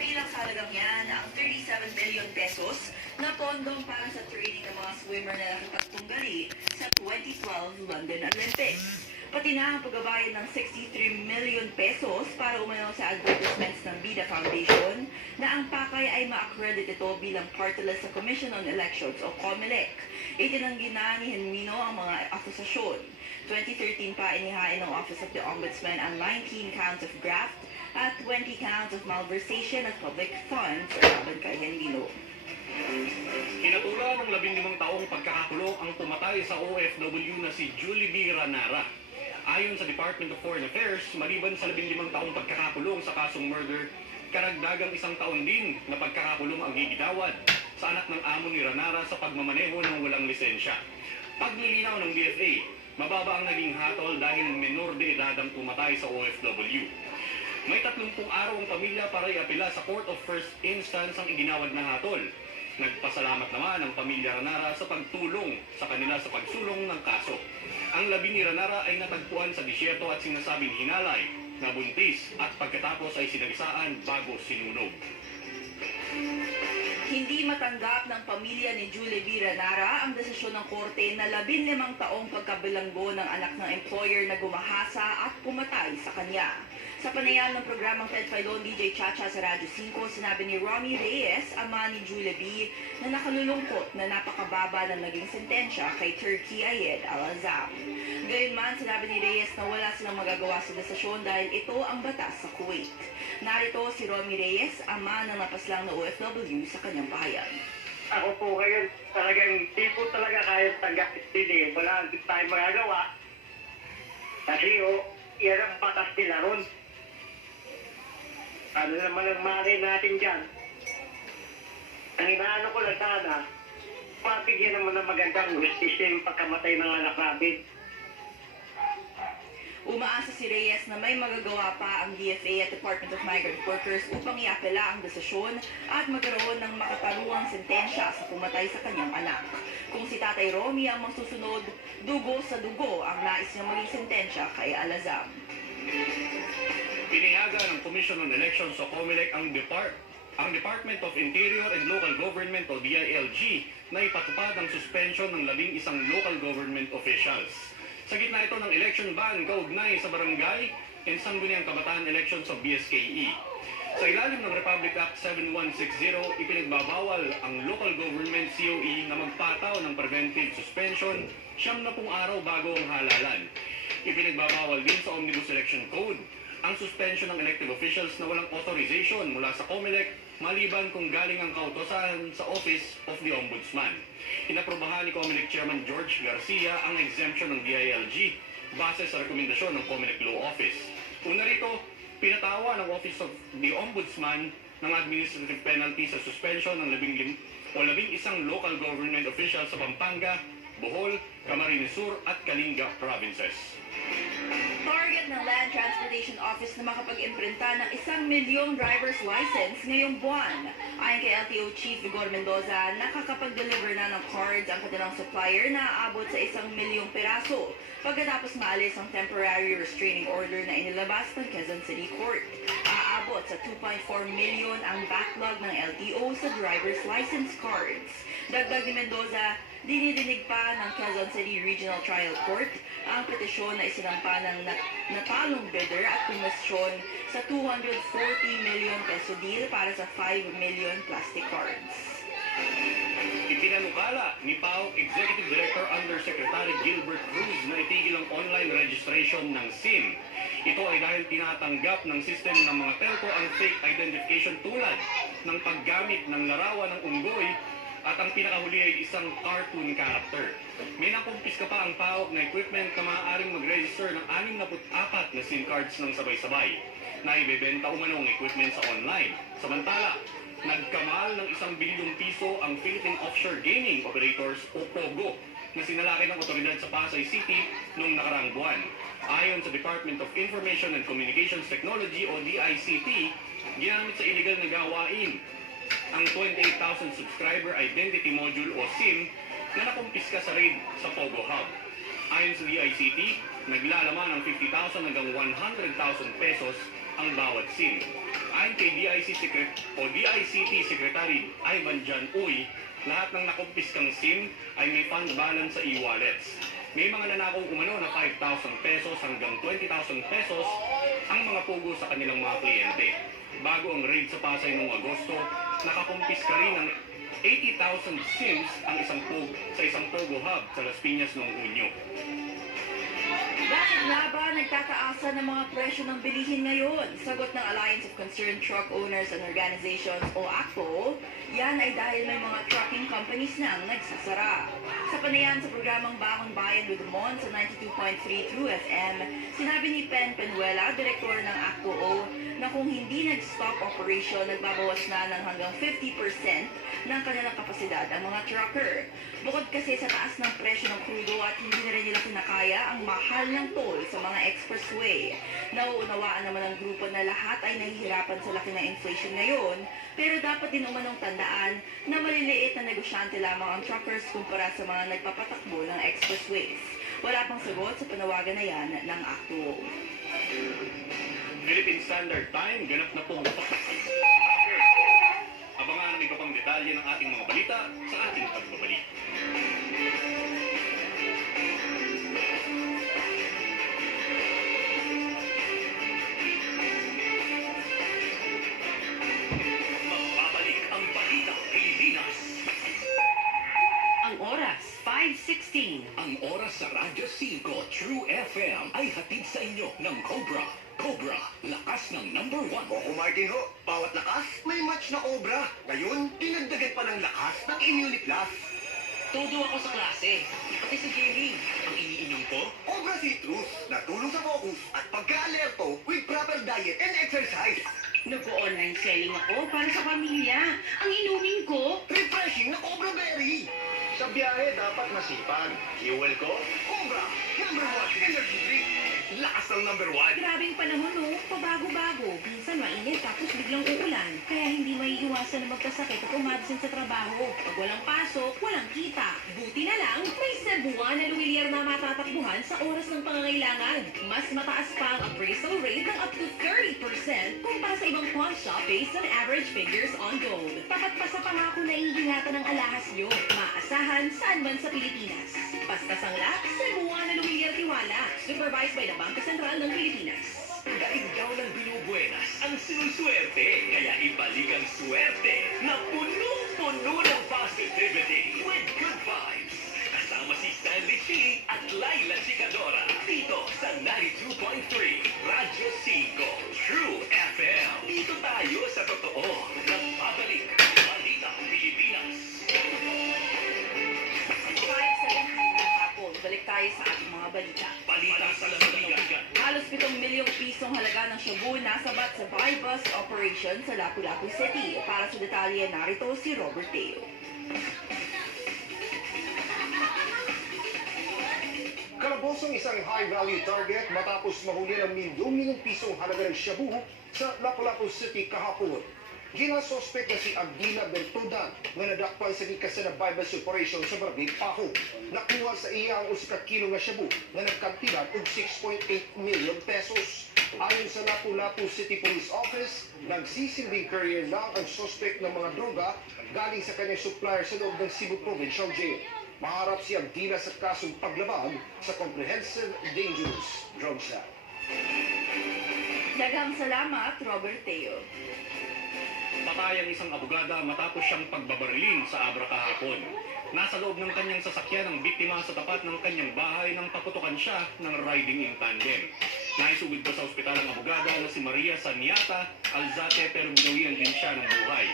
Kabilang sa halagang yan ang 37 billion pesos na pondong para sa training ng mga swimmer na nakipagtunggali sa 2012 London Olympics. Pati na ang pagbabayad ng 63 million pesos para umano sa advertisements ng Bida Foundation na ang pakay ay ma-accredit ito bilang partilist sa Commission on Elections o COMELEC. Itinanggi na ni Henmino ang mga akusasyon. 2013 pa inihain ng Office of the Ombudsman ang 19 counts of graft at 20 counts of malversation of public funds laban kay Henmino. Kinatula ng 15 taong pagkakakulong ang pumatay sa OFW na si Julie B. Ranara. Ayon sa Department of Foreign Affairs, maliban sa 15 taong pagkakakulong sa kasong murder, karagdagang 1 taon din na pagkakakulong ang gigitawad sa anak ng amo ni Ranara sa pagmamaneho ng walang lisensya. Paglilinaw ng DFA, mababa ang naging hatol dahil menor de edad ang pumatay sa OFW. May 30 araw ang pamilya para iapela sa Court of First Instance ang iginawad na hatol. Nagpasalamat naman ang pamilya Ranara sa pagtulong sa kanila sa pagsulong ng kaso. Ang labi ni Ranara ay natagpuan sa disyerto at sinasabing hinalay, nabuntis at pagkatapos ay sinagisaan bago sinunog. Hindi matanggap ng pamilya ni Julie B. Ranara ang desisyon ng korte na 15 taong pagkabilanggo ng anak ng employer na gumahasa at pumatay sa kanya. Sa panayam ng programang Ted Filon DJ Chacha sa Radyo 5, sinabi ni Ronnie Reyes, ama ni Julie B., na nakalulungkot na napakababa ng naging sentensya kay Turkey Ayed Al-Azam. Gayunman, sinabi ni Reyes na wala silang magagawa sa desisyon dahil ito ang batas sa Kuwait. Narito si Ronnie Reyes, ama ng napaslang na OFW sa kanyang bayan. Ako po ngayon, talagang hindi po talaga kaya tanggapin din eh. Wala tayong magagawa. Kasi yan ang batas nila ron. Ano naman ang mali natin dyan? Ang inaano ko lang sana, mapigyan naman ng magandang justisya yung pagkamatay ng anak natin. Umaasa si Reyes na may magagawa pa ang DFA at Department of Migrant Workers upang iapela ang desisyon at magkaroon ng makataruang sentensya sa pumatay sa kanyang anak. Kung si Tatay Romy ang masusunod, dugo sa dugo ang nais niyang maging sentensya kay Al-Azam. Pinayagan ng Commission on Elections o COMELEC ang Department of Interior and Local Government o DILG na ipatupad ang suspension ng 11 local government officials. Sa gitna ito ng election ban kaugnay sa barangay and Sangguniang Kabataan Elections of BSKE. Sa ilalim ng Republic Act 7160, ipinagbabawal ang local government COE na magpataw ng preventive suspension 70 araw bago ang halalan. Ipinagbabawal din sa Omnibus Election Code ang suspension ng elected officials na walang authorization mula sa COMELEC maliban kung galing ang kautosan sa Office of the Ombudsman. Inaprobahan ni COMELEC Chairman George Garcia ang exemption ng DILG base sa rekomendasyon ng COMELEC Law Office. Una rito, pinatawa ng Office of the Ombudsman ng administrative penalty sa suspension ng 11 local government officials sa Pampanga, Bohol, Camarines Sur at Kalinga provinces. Target ng Land Transportation Office na makapag-imprinta ng 1 milyong driver's license ngayong buwan. Ayon kay LTO Chief Vigor Mendoza, nakakapag-deliver na ng cards ang kanilang supplier na aabot sa 1 milyong piraso pagkatapos maalis ang temporary restraining order na inilabas ng Quezon City Court. Aabot sa 2.4 million ang backlog ng LTO sa driver's license cards. Dagdag ni Mendoza, dinidinig pa ng Quezon City Regional Trial Court ang petisyon na isinampa ng natalong bidder at komisyon sa 240 million peso deal para sa 5 million plastic cards. Ipinanukala ni PAO Executive Director Undersecretary Gilbert Cruz na itigil ang online registration ng SIM. Ito ay dahil tinatanggap ng sistem ng mga telco ang fake identification tulad ng paggamit ng larawan ng unggoy at ang pinakahuli ay isang cartoon character. May nakumpiska pa ang PAOK na equipment na maaaring mag-register ng 64 na SIM cards ng sabay-sabay na ibebenta umanong equipment sa online. Samantala, nagkamal ng 1 bilyong piso ang Philippine Offshore Gaming Operators o POGO na sinalaki ng otoridad sa Pasay City noong nakaraang buwan. Ayon sa Department of Information and Communications Technology o DICT, ginamit sa illegal na gawain ang 28,000 subscriber identity module o SIM na nakumpiska sa raid sa Pogo Hub. Ayon sa DICT, naglalaman ng 50,000 hanggang 100,000 pesos ang bawat SIM. Ayon kay DICT Secretary Ivan Jan Uy, lahat ng nakumpiskang SIM ay may fund balance sa e-wallets. May mga nanakaw umano na 5,000 pesos hanggang 20,000 pesos ang mga pugo sa kanilang mga kliyente. Bago ang raid sa Pasay noong Agosto, nakakumpiska rin ng 80,000 SIMs sa isang Pogo hub sa Las Piñas noong Hunyo. Bakit nga ba nagtataasa ng mga presyo ng bilihin ngayon? Sagot ng Alliance of Concerned Truck Owners and Organizations o ACO, yan ay dahil may mga trucking companies nang nagsasara. Sa panayan sa programang Bahon Bayan with Mon sa 92.3 True FM, sinabi ni Pen Penuela, direktor ng ACO, na kung hindi nag-stop operation, nagbabawas na ng hanggang 50% ng kanilang kapasidad ang mga trucker. Bukod kasi sa taas ng presyo ng krudo at hindi na rin nila kinakaya ang mahal ng toll sa mga expressway. Nauunawaan naman ng grupo na lahat ay nahihirapan sa laki ng inflation ngayon, pero dapat din umanong tandaan na maliliit na negosyante lamang ang truckers kumpara sa mga nagpapatakbo ng expressways. Wala pang sagot sa panawagan na yan ng ACTO. Philippine Standard Time, ganap na pong abangan ang iba pang detalye ng ating mga balita sa ating pagbabalik. Magbabalik ang Balita Pilipinas. Ang oras, 5:16. Ang oras sa Radyo 5 True FM ay hatid sa inyo ng Cobra. Cobra, lakas ng number 1. Coco Martin ho, bawat lakas may match na obra. Ngayon, dinagdagan pa ng lakas ng Immunity Plus. Todo ako sa klase. Pati sa gaming. Ang iniinom ko, Obra Citrus, na tulong sa focus at pagka-alerto with proper diet and exercise. nag-online selling ako para sa pamilya. Ang inumin ko, Refreshing na Cobra Berry. Sa biyahe, dapat masipag. Fuel ko, Cobra, number 1 energy drink. Lakas ng number 1. Grabing panahon no, pabago-bago. Minsan mainit tapos biglang uulan. Kaya hindi may iwasan na magkasakit at umabsent sa trabaho. Pag walang pasok, walang kita. Buti na lang, may Cebuana na Luwilier na matatakbuhan sa oras ng pangangailangan. Mas mataas pa ang appraisal rate ng up to 30% kumpara sa ibang pawn shop based on average figures on gold. Tapat pa sa pangako na iingatan ng alahas nyo. Maasahan saan man sa Pilipinas. Basta sangla, Cebuana na Luwilier Tiwala. Supervised by the Bangko Sentral ng Pilipinas. Daig daw ng binubuenas ang sinuswerte. Kaya ibalik ang swerte na puno-puno ng positivity with good vibes. Kasama si Stanley Chi at Laila Chicadora dito sa 92.3 Radyo 5 True FM. Dito tayo sa totoo. Nagbabalik Balita Pilipinas. 5:17 ng hapon, balik tayo sa ating mga balita. Balita sa lalawigan. Halos 7 milyong pisong halaga ng shabu nasabat sa buy-bust operation sa Lapu-Lapu City. Para sa detalye, narito si Robert Teo. Kalabosong isang high-value target matapos mahuli ng milyong-milyong pisong halaga ng shabu sa Lapu-Lapu City kahapon. Ginasospek na si Agdina Bertudan nga nadakpan sa gikasan na buy-bust operation sa Barangay Paho. Nakuha sa iya ang 1 kilo nga shabu nga nagkantinan og 6.8 million pesos. Ayon sa Lapu-Lapu City Police Office, nagsisilbing courier lang ang suspect ng mga droga galing sa kanyang supplier sa loob ng Cebu Provincial Jail. Maharap si Agdina sa kasong paglabag sa Comprehensive Dangerous Drugs Act. Daghang salamat, Robert Teo. Patay ang isang abogada matapos siyang pagbabarilin sa Abra kahapon. Nasa loob ng kanyang sasakyan ang biktima sa tapat ng kanyang bahay nang paputukan siya ng riding in tandem. Naisugid pa sa ospital ang abogada na si Maria Saniata Alzate pero binawian din siya ng buhay.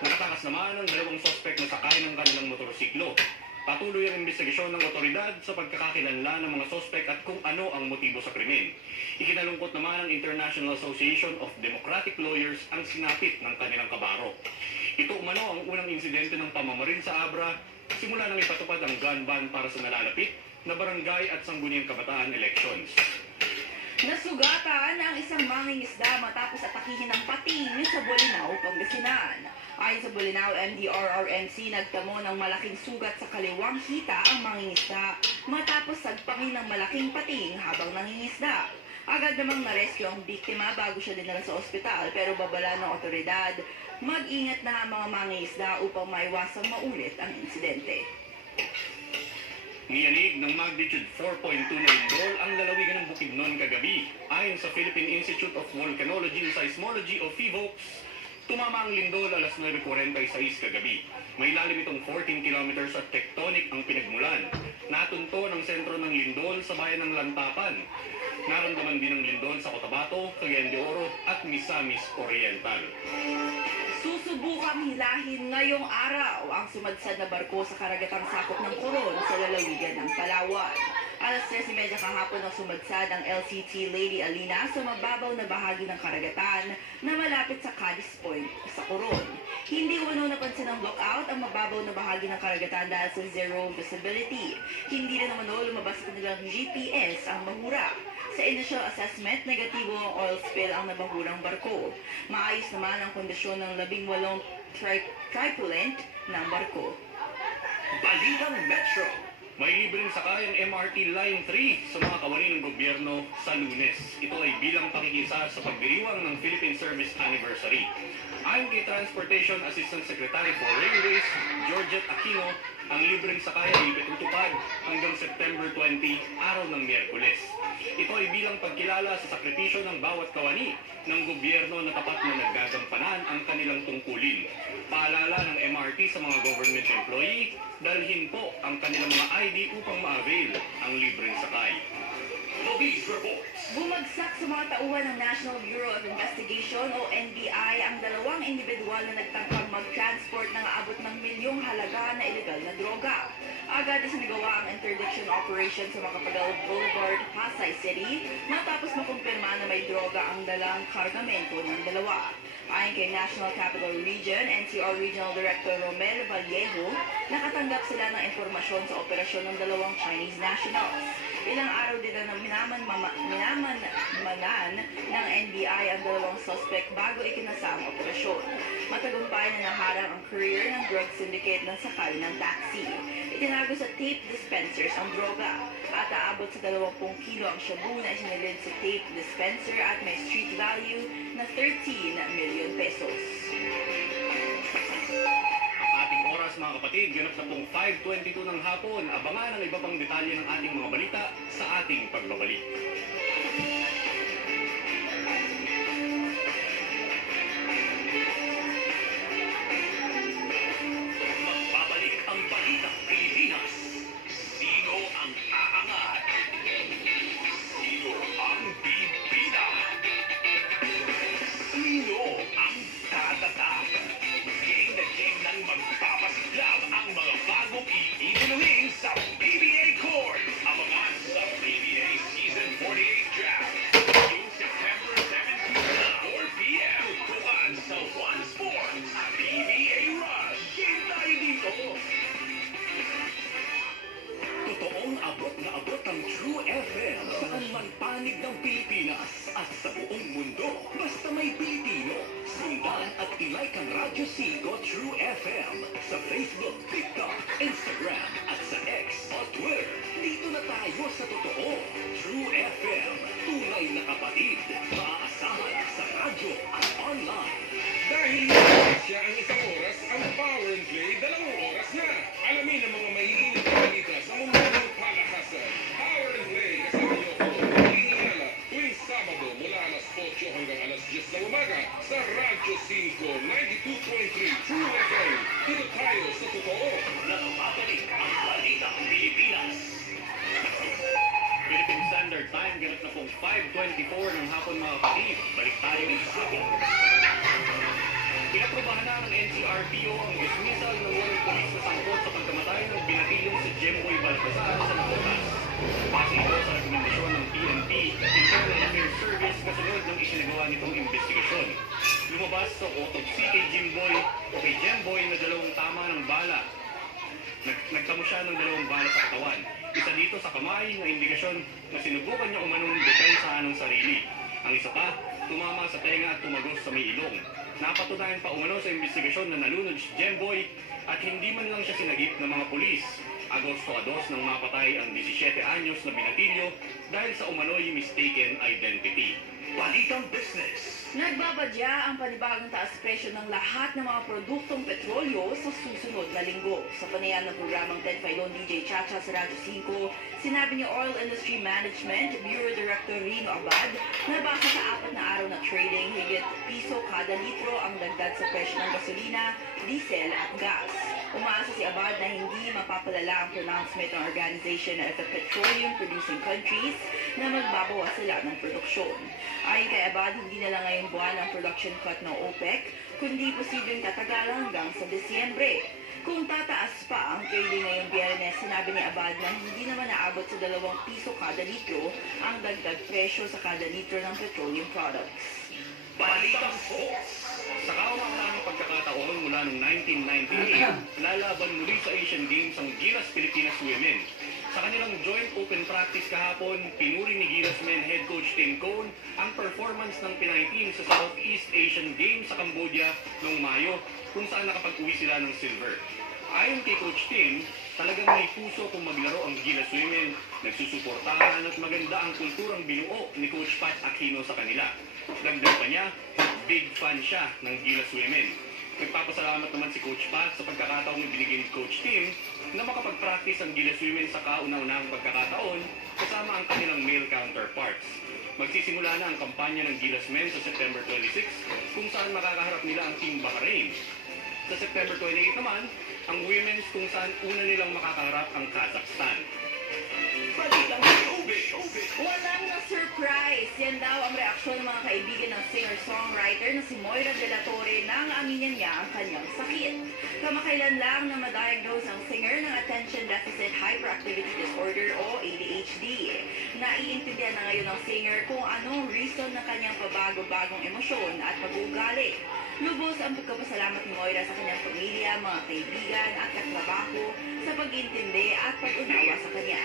Nakatakas naman ang dalawang sospek na sakay ng kanilang motorsiklo. Patuloy ang investigasyon ng otoridad sa pagkakakilanlan ng mga sospek at kung ano ang motibo sa krimen. Ikinalungkot naman ng International Association of Democratic Lawyers ang sinapit ng kanilang kabaro. Ito umano ang unang insidente ng pamamaril sa Abra simula nang ipatupad ang gun ban para sa nalalapit na barangay at sangguniang kabataan elections. Nasugatan ang isang mangingisda matapos atakihin ng pating sa Bolinao, Pangasinan. Ayon sa Bolinao MDRRMC, nagtamo ng malaking sugat sa kaliwang hita ang mangingisda matapos sagpangin ng malaking pating habang nangingisda. Agad namang narescue ang biktima bago siya dinala sa ospital pero babala ng otoridad, mag-ingat na ang mga mangingisda upang maiwasang maulit ang insidente. Niyanig ng magnitude 4.2 na lindol ang lalawigan ng Bukidnon kagabi. Ayon sa Philippine Institute of Volcanology and Seismology o PHIVOLCS, tumama ang lindol alas 9:46 kagabi. May lalim itong 14 kilometers at tectonic ang pinagmulan. Natunto ng sentro ng lindol sa bayan ng Lantapan. Naramdaman din ng lindol sa Cotabato, Cagayan de Oro at Misamis Oriental. Susubukang hilahin ngayong araw ang sumadsad na barko sa karagatang sakop ng Coron sa lalawigan ng Palawan. Alas 3:30 kahapon ang sumadsad ang LCT Lady Alina sa mababaw na bahagi ng karagatan na malapit sa Cadiz Point sa Coron. Hindi umano napansin ng lookout ang mababaw na bahagi ng karagatan dahil sa zero visibility. Hindi rin umano lumabas sa kanilang GPS ang mahura. Sa initial assessment, negatibo ang oil spill ang nabahurang barko. Maayos naman ang kondisyon ng 18 tripulent ng barko. Balitang Metro. May libreng sakay ang MRT Line 3 sa mga kawani ng gobyerno sa Lunes. Ito ay bilang pakikisa sa pagdiriwang ng Philippine Service Anniversary. Ayon kay Transportation Assistant Secretary for Railways, Georgette Aquino, ang libreng sakay ay ipatutupad hanggang September 20, araw ng Miyerkules. Ito ay bilang pagkilala sa sakripisyo ng bawat kawani ng gobyerno na tapat na naggagampanan ang kanilang tungkulin. Paalala ng MRT sa mga government employee, dalhin po ang kanilang mga ID upang ma-avail ang libreng sakay. Police reports. Bumagsak sa mga tauhan ng National Bureau of Investigation o NBI ang dalawang individual na nagtangkang mag-transport ng aabot ng milyong halaga na ilegal na droga. Agad isinagawa ang interdiction operation sa Macapagal Boulevard, Pasay City matapos makumpirma na may droga ang dalang kargamento ng dalawa. Ayon kay National Capital Region, NCR Regional Director Romel Vallejo, nakatanggap sila ng impormasyon sa operasyon ng dalawang Chinese nationals. Ilang araw din na minamanan ng NBI ang dalawang suspect bago ikinasa ang operasyon. Matagumpay na naharang ang courier ng drug syndicate na sakay ng taxi. Itinago sa tape dispensers ang droga at aabot sa 20 kilo ang shabu na isinilid sa tape dispenser at may street value na 13 million pesos. Ating oras mga kapatid, ganap na pong 5:22 ng hapon. Abangan ang iba pang detalye ng ating mga balita sa ating pagbabalik. Magbabalik ang Balitang Pilipinas. Sino ang aangat? Sino ang bibida? Sino ang tatatak? Game na game nang magpapasiklab ang mga bagong iinuhin sa PBA Court. Abangan sa PBA Season 48 Draft. Yung September 17 na 4 p.m. Tutukan sa One Sports. PBA Rush. Game tayo dito. Totoong abot na abot ang True FM. Saan man panig ng Pilipinas at sa buong mundo. Basta may Pilipino. Sundan at ilike ang Radyo 5 True FM sa Facebook, TikTok, Instagram at sa X o Twitter. Dito na tayo sa totoo. True FM. Tunay na kapatid. Maaasahan sa radyo at online. Dahil siya ang isang oras, ang Power and Play 2 oras na. Alamin ang mga mahihilig na balita sa mundo ng palakasan. Power and Play kasama niyo ako, Ingala, tuwing Sabado mula alas 8 hanggang alas 10 ng umaga sa Radyo 5, 92.3 True FM. Dito tayo sa totoo. Nakababalik ang Balitang Pilipinas. Philippine Standard Time, ganap na pong 5:24 ng hapon mga kapatid. Balik tayo sa ating. Inaprobahan na ng NCRPO ang dismissal ng Warren Police na sangkot sa pagkamatay ng binatilong si Jemboy Balcazar sa Napotas. Base ito sa rekomendasyon ng PNP, Internal Affairs Service, kasunod ng isinagawa nitong investigasyon. Lumabas sa autopsy kay Jemboy na dalawang tama ng bala. Nagtamo siya ng dalawang bala sa katawan. Isa dito sa kamay na indikasyon na sinubukan niya umanong depensahan ng sarili. Ang isa pa, tumama sa tenga at tumagos sa may ilong. Napatunayan pa umano sa investigasyon na nalunod si Jemboy at hindi man lang siya sinagip ng mga pulis. Agosto 2 nang mapatay ang 17 anyos na binatilyo dahil sa umano'y mistaken identity. Balitang business. Nagbabadya ang panibagong taas presyo ng lahat ng mga produktong petrolyo sa susunod na linggo. Sa panayam ng programang Ted Filon DJ Chacha sa Radyo 5, sinabi ni Oil Industry Management Bureau Director Rino Abad na base sa 4 na araw na trading, higit piso kada litro ang dagdag sa presyo ng gasolina, diesel at gas. Umaasa si Abad na hindi mapapalala ang pronouncement ng Organization of the Petroleum Producing Countries na magbabawas sila ng produksyon. Ayon kay Abad, hindi na lang ngayong buwan ang production cut ng OPEC, kundi posibleng tatagalan hanggang sa Disyembre. Kung tataas pa ang trading ngayong Biyernes, sinabi ni Abad na hindi naman naabot sa 2 piso kada litro ang dagdag presyo sa kada litro ng petroleum products. Balitang sports. Sa kauna-unahang pagkakataon mula noong 1998, lalaban muli sa Asian Games ang Gilas Pilipinas Women. Sa kanilang joint open practice kahapon, pinuri ni Gilas Men head coach Tim Cone ang performance ng Pinay team sa Southeast Asian Games sa Cambodia noong Mayo, kung saan nakapag-uwi sila ng silver. Ayon kay Coach Tim, talagang may puso kung maglaro ang Gilas Women, nagsusuportahan at maganda ang kulturang binuo ni Coach Pat Aquino sa kanila. Dagdag pa niya, big fan siya ng Gilas Women. Nagpapasalamat naman si Coach Pat sa pagkakataong ibinigay ni Coach Tim na makapag-practice ang Gilas Women sa kauna-unahang pagkakataon kasama ang kanilang male counterparts. Magsisimula na ang kampanya ng Gilas Men sa September 26 kung saan makakaharap nila ang Team Bahrain. Sa September 28 naman, ang women's kung saan una nilang makakaharap ang Kazakhstan. Balitang showbiz. Walang na-surprise. Yan daw ang reaksyon ng mga kaibigan ng singer-songwriter na si Moira De La Torre nang aminin niya ang kanyang sakit. Kamakailan lang na ma-diagnose ang singer ng Attention Deficit Hyperactivity Disorder o ADHD. Naiintindihan na ngayon ng singer kung anong reason ng kanyang pabago-bagong emosyon at pag-uugali. Lubos ang pagkapasalamat ni Moira sa kanyang pamilya, mga kaibigan at katrabaho sa pag-intindi at pag-unawa sa kanya.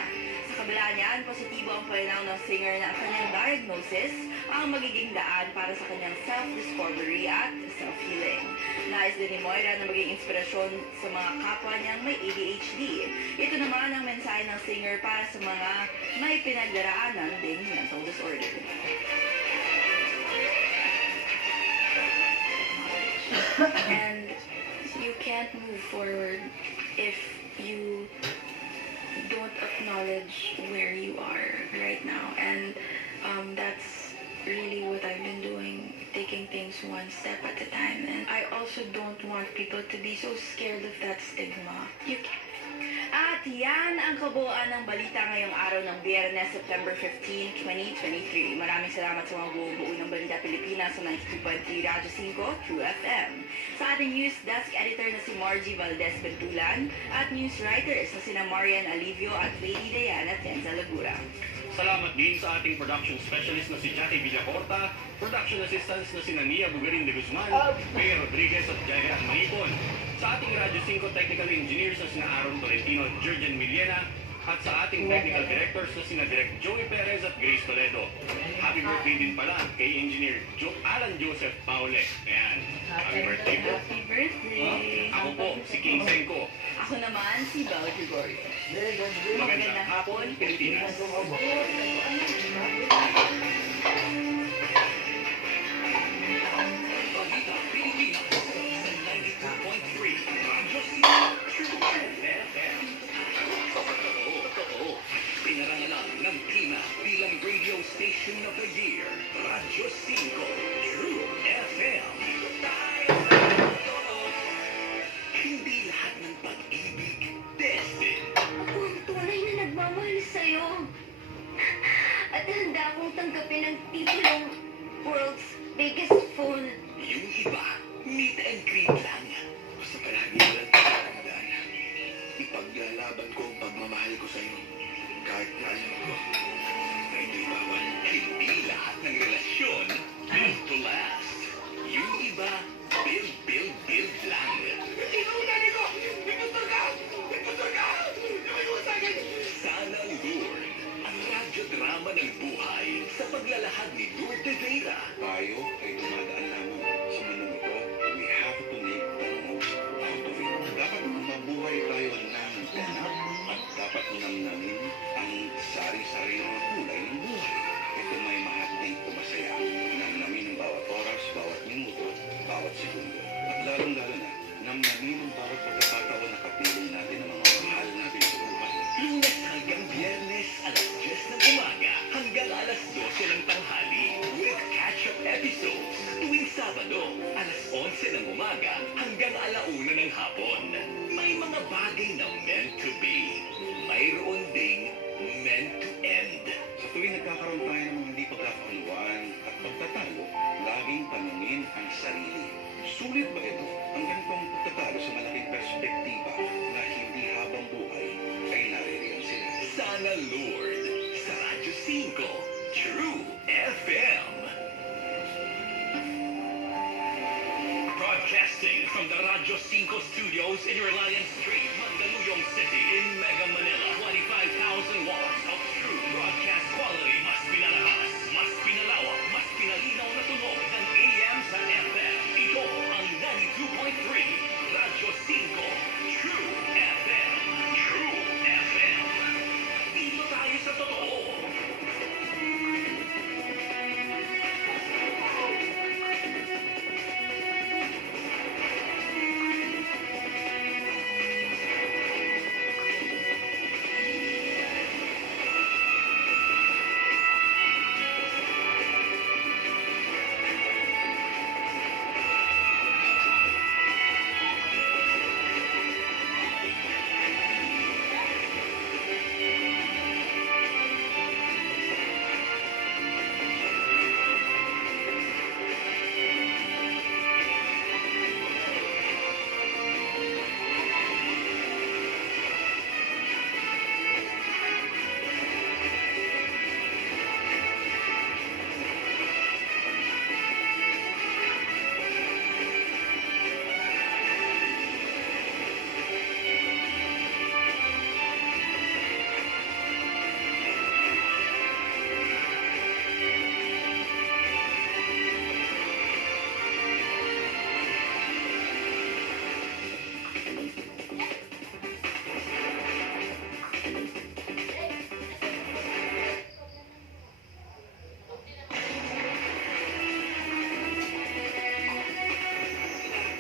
Sa kabila niyan, positibo ang palinaw ng singer na ang kanyang diagnosis ang magiging daan para sa kanyang self-discovery at self-healing. Nais din ni Moira na maging inspirasyon sa mga kapwa niyang may ADHD. Ito naman ang mensahe ng singer para sa mga may pinagdaraanan ding mental disorder. And you can't move forward if you don't acknowledge where you are right now. And that's really what I've been doing, taking things one step at a time. And I also don't want people to be so scared of that stigma. At yan ang kabuuan ng balita ngayong araw ng Biyernes, September 15, 2023. Maraming salamat sa mga buo-buo ng Balita Pilipinas sa 92.3 Radyo 5 True FM. Sa ating news desk editor na si Margie Valdez Bentulan at news writers na sina Marian Alivio at Lady Diana Tenza Lagura. Salamat din sa ating production specialist na si Jackie Villacorta, production assistants na si Nia Bugarin de Guzman, May Rodriguez at Jaya Manipon. Sa ating Radyo 5 technical engineers na sina Aaron Tolentino at Jurgen Miliena, at sa ating technical directors na sina Direk Joey Perez at Grace Toledo. Happy birthday din pala kay Engineer Alan Joseph Paule. Ayan, happy birthday po. Happy birthday! Ako po, si King Senko. Ako naman, si Bel Gregorio. Magandang hapon, Pilipinas. Balita Pilipinas sa 92.3 Radyo 5 True FM. Totoo. Pinarangalan ng Tina bilang Radio Station of the Year. Radyo 5 True FM. Hindi lahat ng pag-ibig tested. Ako ang tunay na nagmamahal sa'yo. At handa akong tanggapin ang titulong World's Biggest Fool. Yung iba, meet and greet lang. Basta palagi walang tatandaan. Ipaglalaban ko ang pagmamahal ko sa'yo. Kahit na alam ko, na hindi bawal. Hindi lahat ng relasyon built to last. Yung iba, build lang. Ikaw na nito! Nagpastor ka! Lumayo sa akin! Sana Lord, ang radyo drama ng buhay sa paglalahad ni Lourdes de Vera. Tayo ay umaga hanggang 1:00 ng hapon. May mga bagay na meant to be. Mayroon ding meant to end. Sa tuwing nagkakaroon tayo ng mga hindi pagkakaunawaan at pagtatalo, laging tanungin ang sarili. Sulit ba ito ang ganitong pagtatalo sa malaking perspektiba na hindi habang buhay ay naririyan sila? Sana Lord sa Radyo 5 True FM. Broadcasting from the Radyo 5 studios in Reliance Street, Mandaluyong City in Mega Manila. 25,000 watts of true broadcast quality. Mas pinalakas, mas pinalawak, mas pinalinaw na tunog ng AM sa FM. Ito ang 92.3 Radyo 5 True FM. True FM. Dito tayo sa totoo.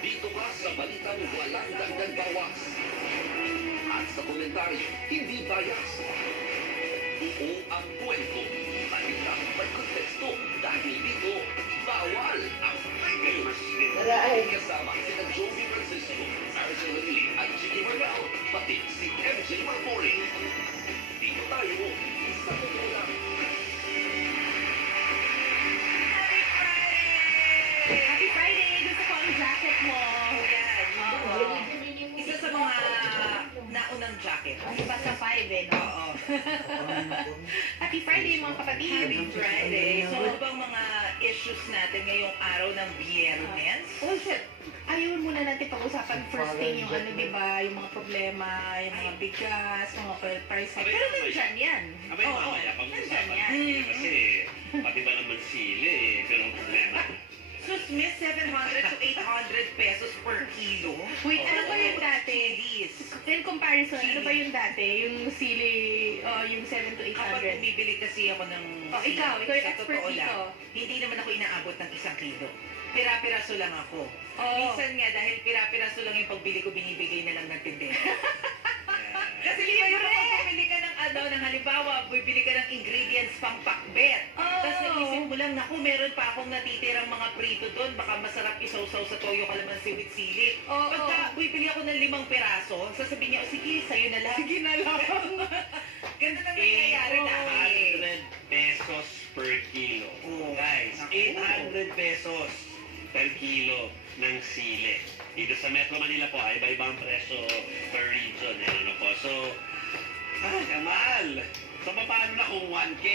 Dito ka sa balitang walang dagdag bawas. At sa komentaryo, hindi bias. Buo ang kwento. Balitang may konteksto. Dahil dito, bawal ang fake news. Kasama sina Joey Francisco, Maricel Lee at Chicky Margal, pati si MJ Marpori. Dito tayo sa totoo lang. Happy Friday! Gusto ko ang jacket mo. Yan. Oo. Isa sa mga naunang jacket. Iba sa 5 eh, no? Oo. Happy Friday mga kapatid! Happy Friday. So, ano bang mga issues natin ngayong araw ng Biyernes? Oh shit! Ayun muna natin pag-usapan first thing yung ano, di ba? Yung mga problema, yung mga bigas, mga price hike. Pero nandyan yan. Abay, Oo, mamaya nandyan pag-usapan yan. natin. Kasi pati ba naman sili eh, pero ang problema. Sus, Miss, 700 to 800 pesos per kilo. Wait, ano ba yung dati? Chilies. In comparison, ano ba yung dati? Yung sili, yung 7 to Kapag 800? bumibili kasi ako ng Ikaw yung sa expert totoo lang, dito. hindi naman ako inaabot ng 1 kilo. Pira-piraso lang ako. Oo. Minsan nga, dahil pira-piraso lang yung pagbili ko, binibigay na lang ng tindera. Kasi di ba yung kapag bumili ka ng ano, ng halimbawa, bumili ka ng ingredients pang pakbet. Oo. Tapos naisip mo lang, naku, meron pa akong natitirang mga prito doon, baka masarap isawsaw sa toyo kalamansi with sili. Oo. Pagka bumibili ako ng 5 piraso, sasabihin niya, "O, sige, sa'yo na lang." Sige na lang. Ganun ang nangyayari dahil. 800 pesos per kilo. Oo. Guys, Naku. 800 pesos per kilo ng sili. Dito sa Metro Manila po, ay iba-ibang preso per region. Ano po. So, Kamal! So, paano na kung 1K?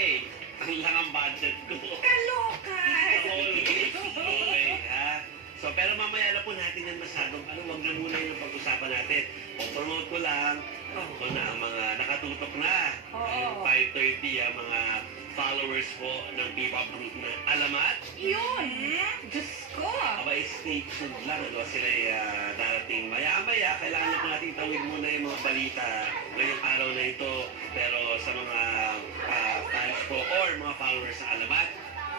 Ang lang ang budget ko. Kaloka! Okay, ha? So, pero mamaya na po natin yan masyadong, wag na muna yung pag-usapan natin. O-promote ko lang, ito na ang mga nakatutok na. Oo. Yung 5:30, ang mga followers po ng P-pop group na Alamat. Yun! Diyos ko! Abay, stay tuned lang. Ano, sila darating maya-maya. Kailangan na po natin tawid muna yung mga balita ngayong araw na ito. Pero sa mga fans po or mga followers sa Alamat,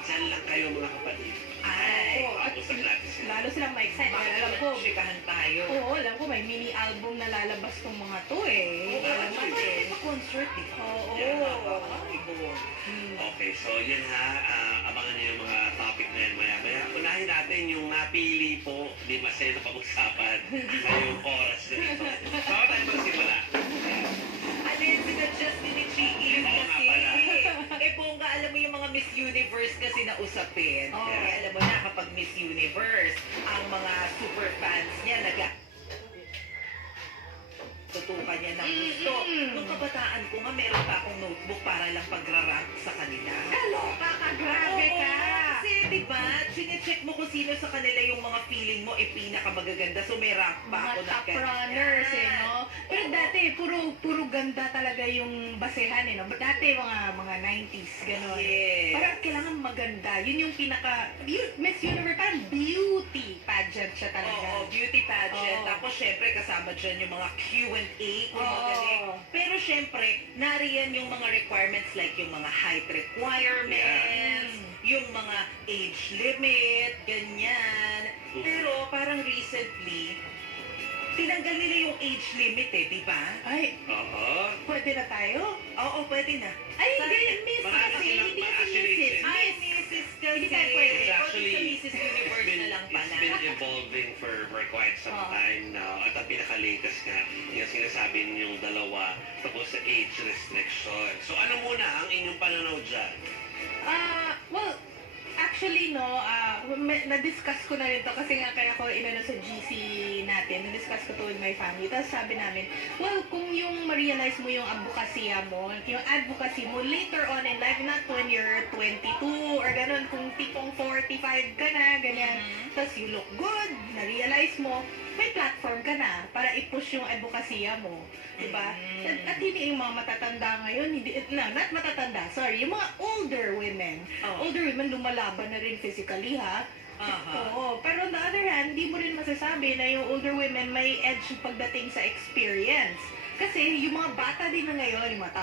dyan lang kayo mga kapatid. Ay, Oo, at Usap natin sila. lalo silang ma-excite. Alam ko, chikahan tayo. oo, alam ko may mini album na lalabas tong mga to eh. Oo, Alam mo parang eh. concert eh. Oo. Ay, go. Okay, so yun ha. Abangan niyo yung mga topic na yan maya-maya. Unahin natin yung napili po ni Masay na pag-usapan ngayong oras na ito. Baka tayo magsimula. Alin, sila Justin ni Chiki Oo nga kasi. pala. Bongga, alam mo yung mga Miss Universe kasi na usapin. Oo. Alam mo na, kapag Miss Universe, ang mga super fans niya tutukan niya ng gusto. Nung kabataan ko nga, meron pa akong notebook para lang pagra-rank sa kanila. Kaloka ka, grabe ka. Kasi, di ba, chinecheck mo kung sino sa kanila yung mga feeling mo pinakamagaganda. So, may rank pa Mga ako na top runners, no? Pero dati, puro ganda talaga yung basehan, no? Dati, mga 90s, gano'n. Yes. Parang kailangan maganda. Yun yung Miss Universe, parang beauty pageant siya talaga. Oo, beauty pageant. Oo. Tapos, syempre, kasama dyan yung mga Q&A, kung Oo. magaling. Pero, syempre, nariyan yung mga requirements like yung mga height requirements, yung mga age limit, ganyan. Pero, parang recently, tinanggal nila yung age limit di ba? Ay, Oo. pwede na tayo? Oo, pwede na. Ay, hindi, Miss Marami kasi, silang hindi kasi actually, Mrs. Ay, Mrs. kasi. Hindi tayo pwede. It's actually, Sa Mrs. Universe na lang pala. it's been evolving for quite some Oo. time now. At ang pinaka-latest nga, yung sinasabi yung dalawa tungkol sa age restriction. So ano muna ang inyong pananaw dyan? Well, actually, no, na-discuss ko na rin to kasi nga kaya ko inano sa GC natin, na-discuss ko to with my family. Tapos sabi namin, well, kung yung ma-realize mo yung advocacy mo later on in life, not when you're 22 or ganun, kung tipong 45 ka na, ganyan, tapos you look good, na-realize mo, may platform ka na para i-push yung advokasya mo. Diba? At hindi yung mga matatanda ngayon, not matatanda, sorry, yung mga older women. Oh. Older women lumalaban na rin physically, ha? Aha. Oo. Pero on the other hand, hindi mo rin masasabi na yung older women may edge pagdating sa experience. Kasi yung mga bata din na ngayon, yung mga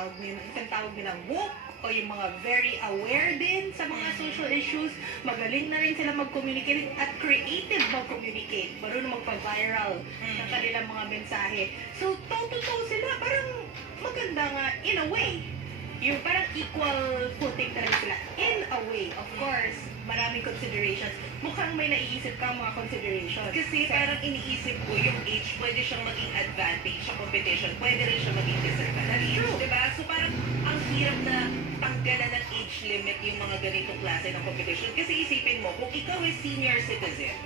tawag nilang woke, o yung mga very aware din sa mga social issues, magaling na rin sila mag-communicate at creative mag-communicate, marunong magpa-viral ng kanilang mga mensahe. So, toe-to-toe sila, parang maganda nga in a way. Yung parang equal footing na rin sila. In a way, of course, maraming considerations. Mukhang may naiisip kang mga considerations. Kasi parang iniisip ko yung age, pwede siyang maging advantage sa competition, pwede rin siya maging disadvantage. True. Diba? So parang ang hirap na tanggalan ng age limit yung mga ganitong klase ng competition. Kasi isipin mo, kung ikaw ay senior citizen,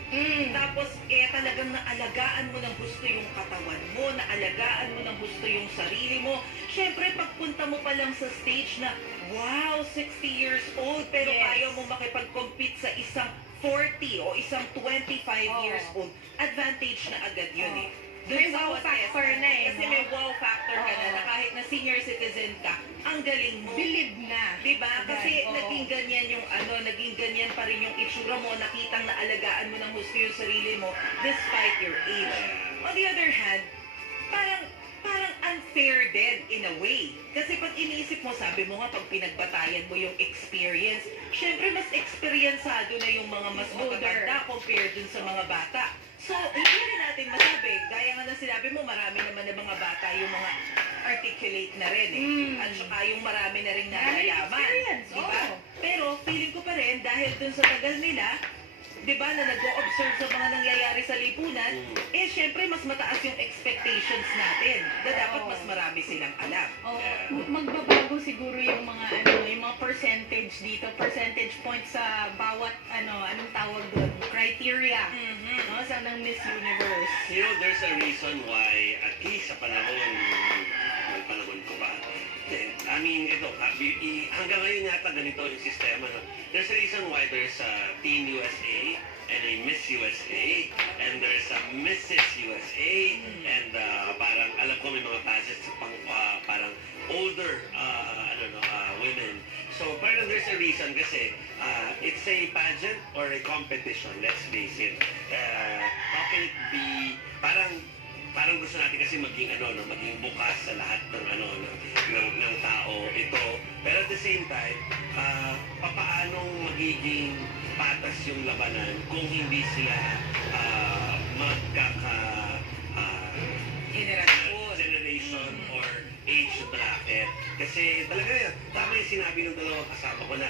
tapos talagang naalagaan mo ng gusto yung katawan mo, naalagaan mo ng gusto yung sarili mo, syempre pagpunta mo pa lang sa stage na, wow, 60 years old, pero Yes. ayaw mo makipag-compete sa isang 40 o isang 25 Oo. years old, advantage na agad yun Oo. Dun May sa wow contest. factor na Kasi no? may wow factor ka na, Oo. na kahit na senior citizen ka, ang galing mo. Believe na. Diba? Kasi Oo. naging ganyan yung naging ganyan pa rin yung itsura mo, nakitang naalagaan mo ng gusto yung sarili mo despite your age. On the other hand, parang unfair din in a way. Kasi pag iniisip mo, sabi mo nga, pag pinagbatayan mo yung experience, syempre mas experiencado na yung mga mas matatanda compared dun sa mga bata. So, hindi rin natin masabi. Gaya nga na sinabi mo, marami naman na mga bata yung mga articulate na rin At saka yung marami na rin nalalaman. experience, Diba? oo. Pero feeling ko pa rin, dahil dun sa tagal nila, diba, na nag-o-observe sa mga nangyayari sa lipunan, syempre mas mataas yung expectations natin na dapat mas marami silang alam. Oo. Magbabago siguro yung mga yung mga percentage dito, percentage points sa bawat anong tawag doon, criteria. No, sa ng Miss Universe. You know, there's a reason why, at least sa panahon ko ba? I mean, ito, hanggang ngayon yata ganito yung sistema. No? There's a reason why there's a Team USA and a Miss USA and there's a Mrs. USA and parang alam ko may mga passes sa parang older women. So parang there's a reason kasi it's a pageant or a competition, let's face it. How can it be parang gusto natin kasi maging maging bukas sa lahat ng ng tao ito. Pero at the same time, papaanong magiging patas yung labanan kung hindi sila generation or age bracket. Kasi talaga tama yung sinabi ng dalawang kasama ko na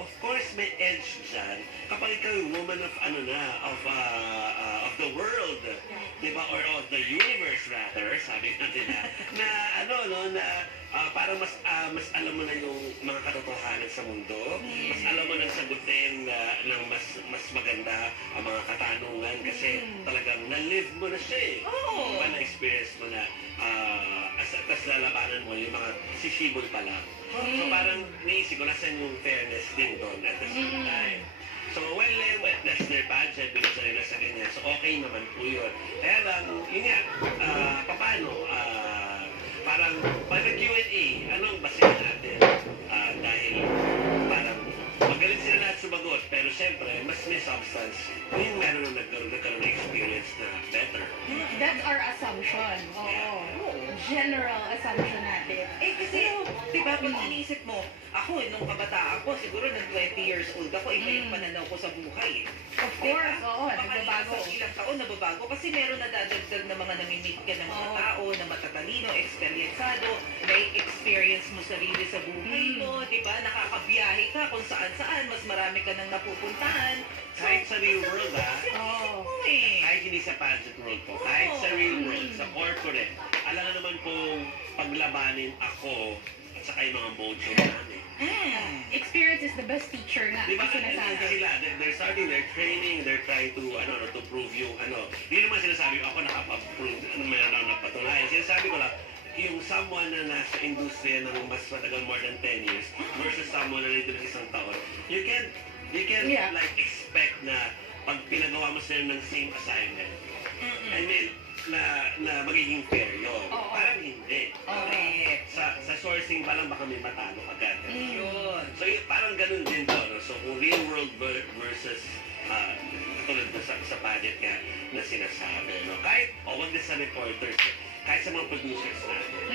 of course may edge dyan kapag ikaw yung woman of di ba, or of the universe rather, sabi natin na ano, no, na parang mas alam mo na yung mga katotohanan sa mundo, mas alam mo na sagutin ng mas maganda ang mga katanungan kasi talagang na-live mo na siya eh. Oo. Diba, na-experience mo na tas lalabanan mo yung mga sisibol pa lang. So parang naisip ko, nasan yung fairness din doon at the same time. So, well, that's their budget, binasa nila sa ganyan. So, okay naman po yun. Kaya lang, yun nga, paano, parang, pag Q&A, anong basehan natin? Dahil, parang, magaling sila lahat sumagot, pero syempre, mas may substance. Yung meron na nagkaroon ng experience na better. That's our assumption. Oo. General assumption natin. Kasi, di ba, pag inisip mo, ako, nung kabataan ko, siguro nung 20 years old ako, iba yung pananaw ko sa buhay. Of course, oo, Makalipas nagbabago. sa ilang taon, nababago. Kasi meron na dadagdag na mga namimit ka ng mga tao, na matatalino, eksperyensado, na-experience mo sarili sa buhay mo, di ba? Nakakabiyahe ka kung saan-saan, mas marami ka nang napupuntahan. Kahit sa real world, Oo. kahit hindi sa pageant world po, kahit sa real world, sa corporate, alam naman pong paglabanin ako at saka yung mga mojo namin. Experience is the best teacher nga. Di ba, Kasi sinasabi. sila, they're starting their training, they're trying to, to prove yung, hindi naman sinasabi ko, ako nakapag-prove, meron ako napatunayan. Sinasabi ko lang, yung someone na nasa industriya ng mas matagal more than 10 years versus someone na nandito ng isang taon, you can Yeah. like expect na pag pinagawa mo sila ng same assignment, I mean, na magiging fair yun. Oo. Parang hindi. Correct. Sa sourcing pa lang baka may matalo agad. Yun. So parang ganun din to. No? So kung real world versus katulad na sa pageant nga na sinasabi. No? Kahit, wag na sa reporters, kahit sa mga producers natin.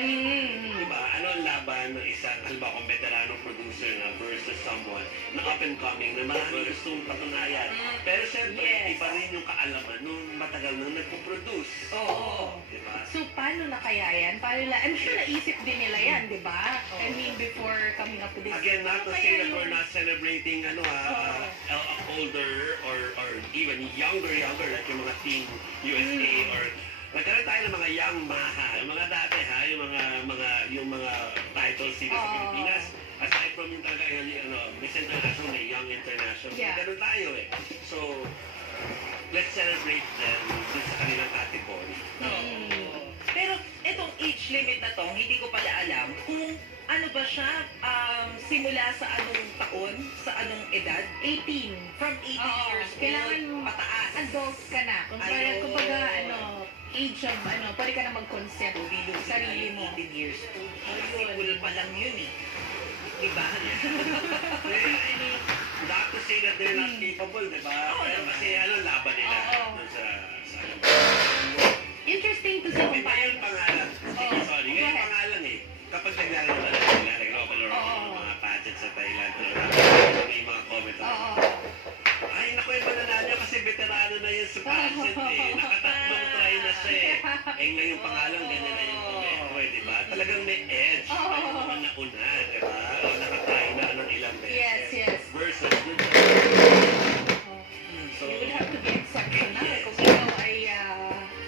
Diba? Ano ang laban ng isang, halimbawa kung veteranong producer na versus someone na up and coming na maraming gustong patunayan. Pero syempre, Yes. iba rin yung kaalaman nung matagal nang nagpo-produce. Oo. Diba? So, paano na kaya yan? I'm sure naisip din nila yan, di ba? I mean, before coming up to this. Again, not to Kaya say that yung- we're not celebrating older or even younger, like yung mga Team USA or nagkaroon tayo ng mga young maha, yung mga dati yung mga titles dito sa Pilipinas. Aside from yung talaga Miss International, may Young International. Yeah. Nagkaroon tayo eh. So, let's celebrate them dun sa kanilang category. Pero itong age limit na to, hindi ko pala alam kung ano ba siya, simula sa anong taon, sa anong edad? 18. From 18 Oo. years old, Kailangan pataas. adult ka na. Ayun. Kumbaga, age of, pwede ka na mag-consent. Bilog Sarili mo. 18 years old. Simple pa lang yun eh. Diba? I mean, not to say that they're not capable, di ba? Pero kasi laban nila Oo. dun sa Interesting to see kung Iba yung paano. pangalan. Oo. Sorry, Go yung ahead. pangalan eh. Kapag naglalaro na sila, nag-global or Oo. mga pageants sa Thailand, may mga comment na, Oo. ay, naku, yung mananalo kasi veterano na yun sa pageant eh. Nakatatlong try na siya eh. Eh, ngayon pangalan, ganyan na yung komento eh, di ba? Talagang may edge. Oo. May mga nauna, di ba? O nakatry na ng ilang beses. Yes. Versus dun sa... So, You would have to be exceptional kung ikaw ay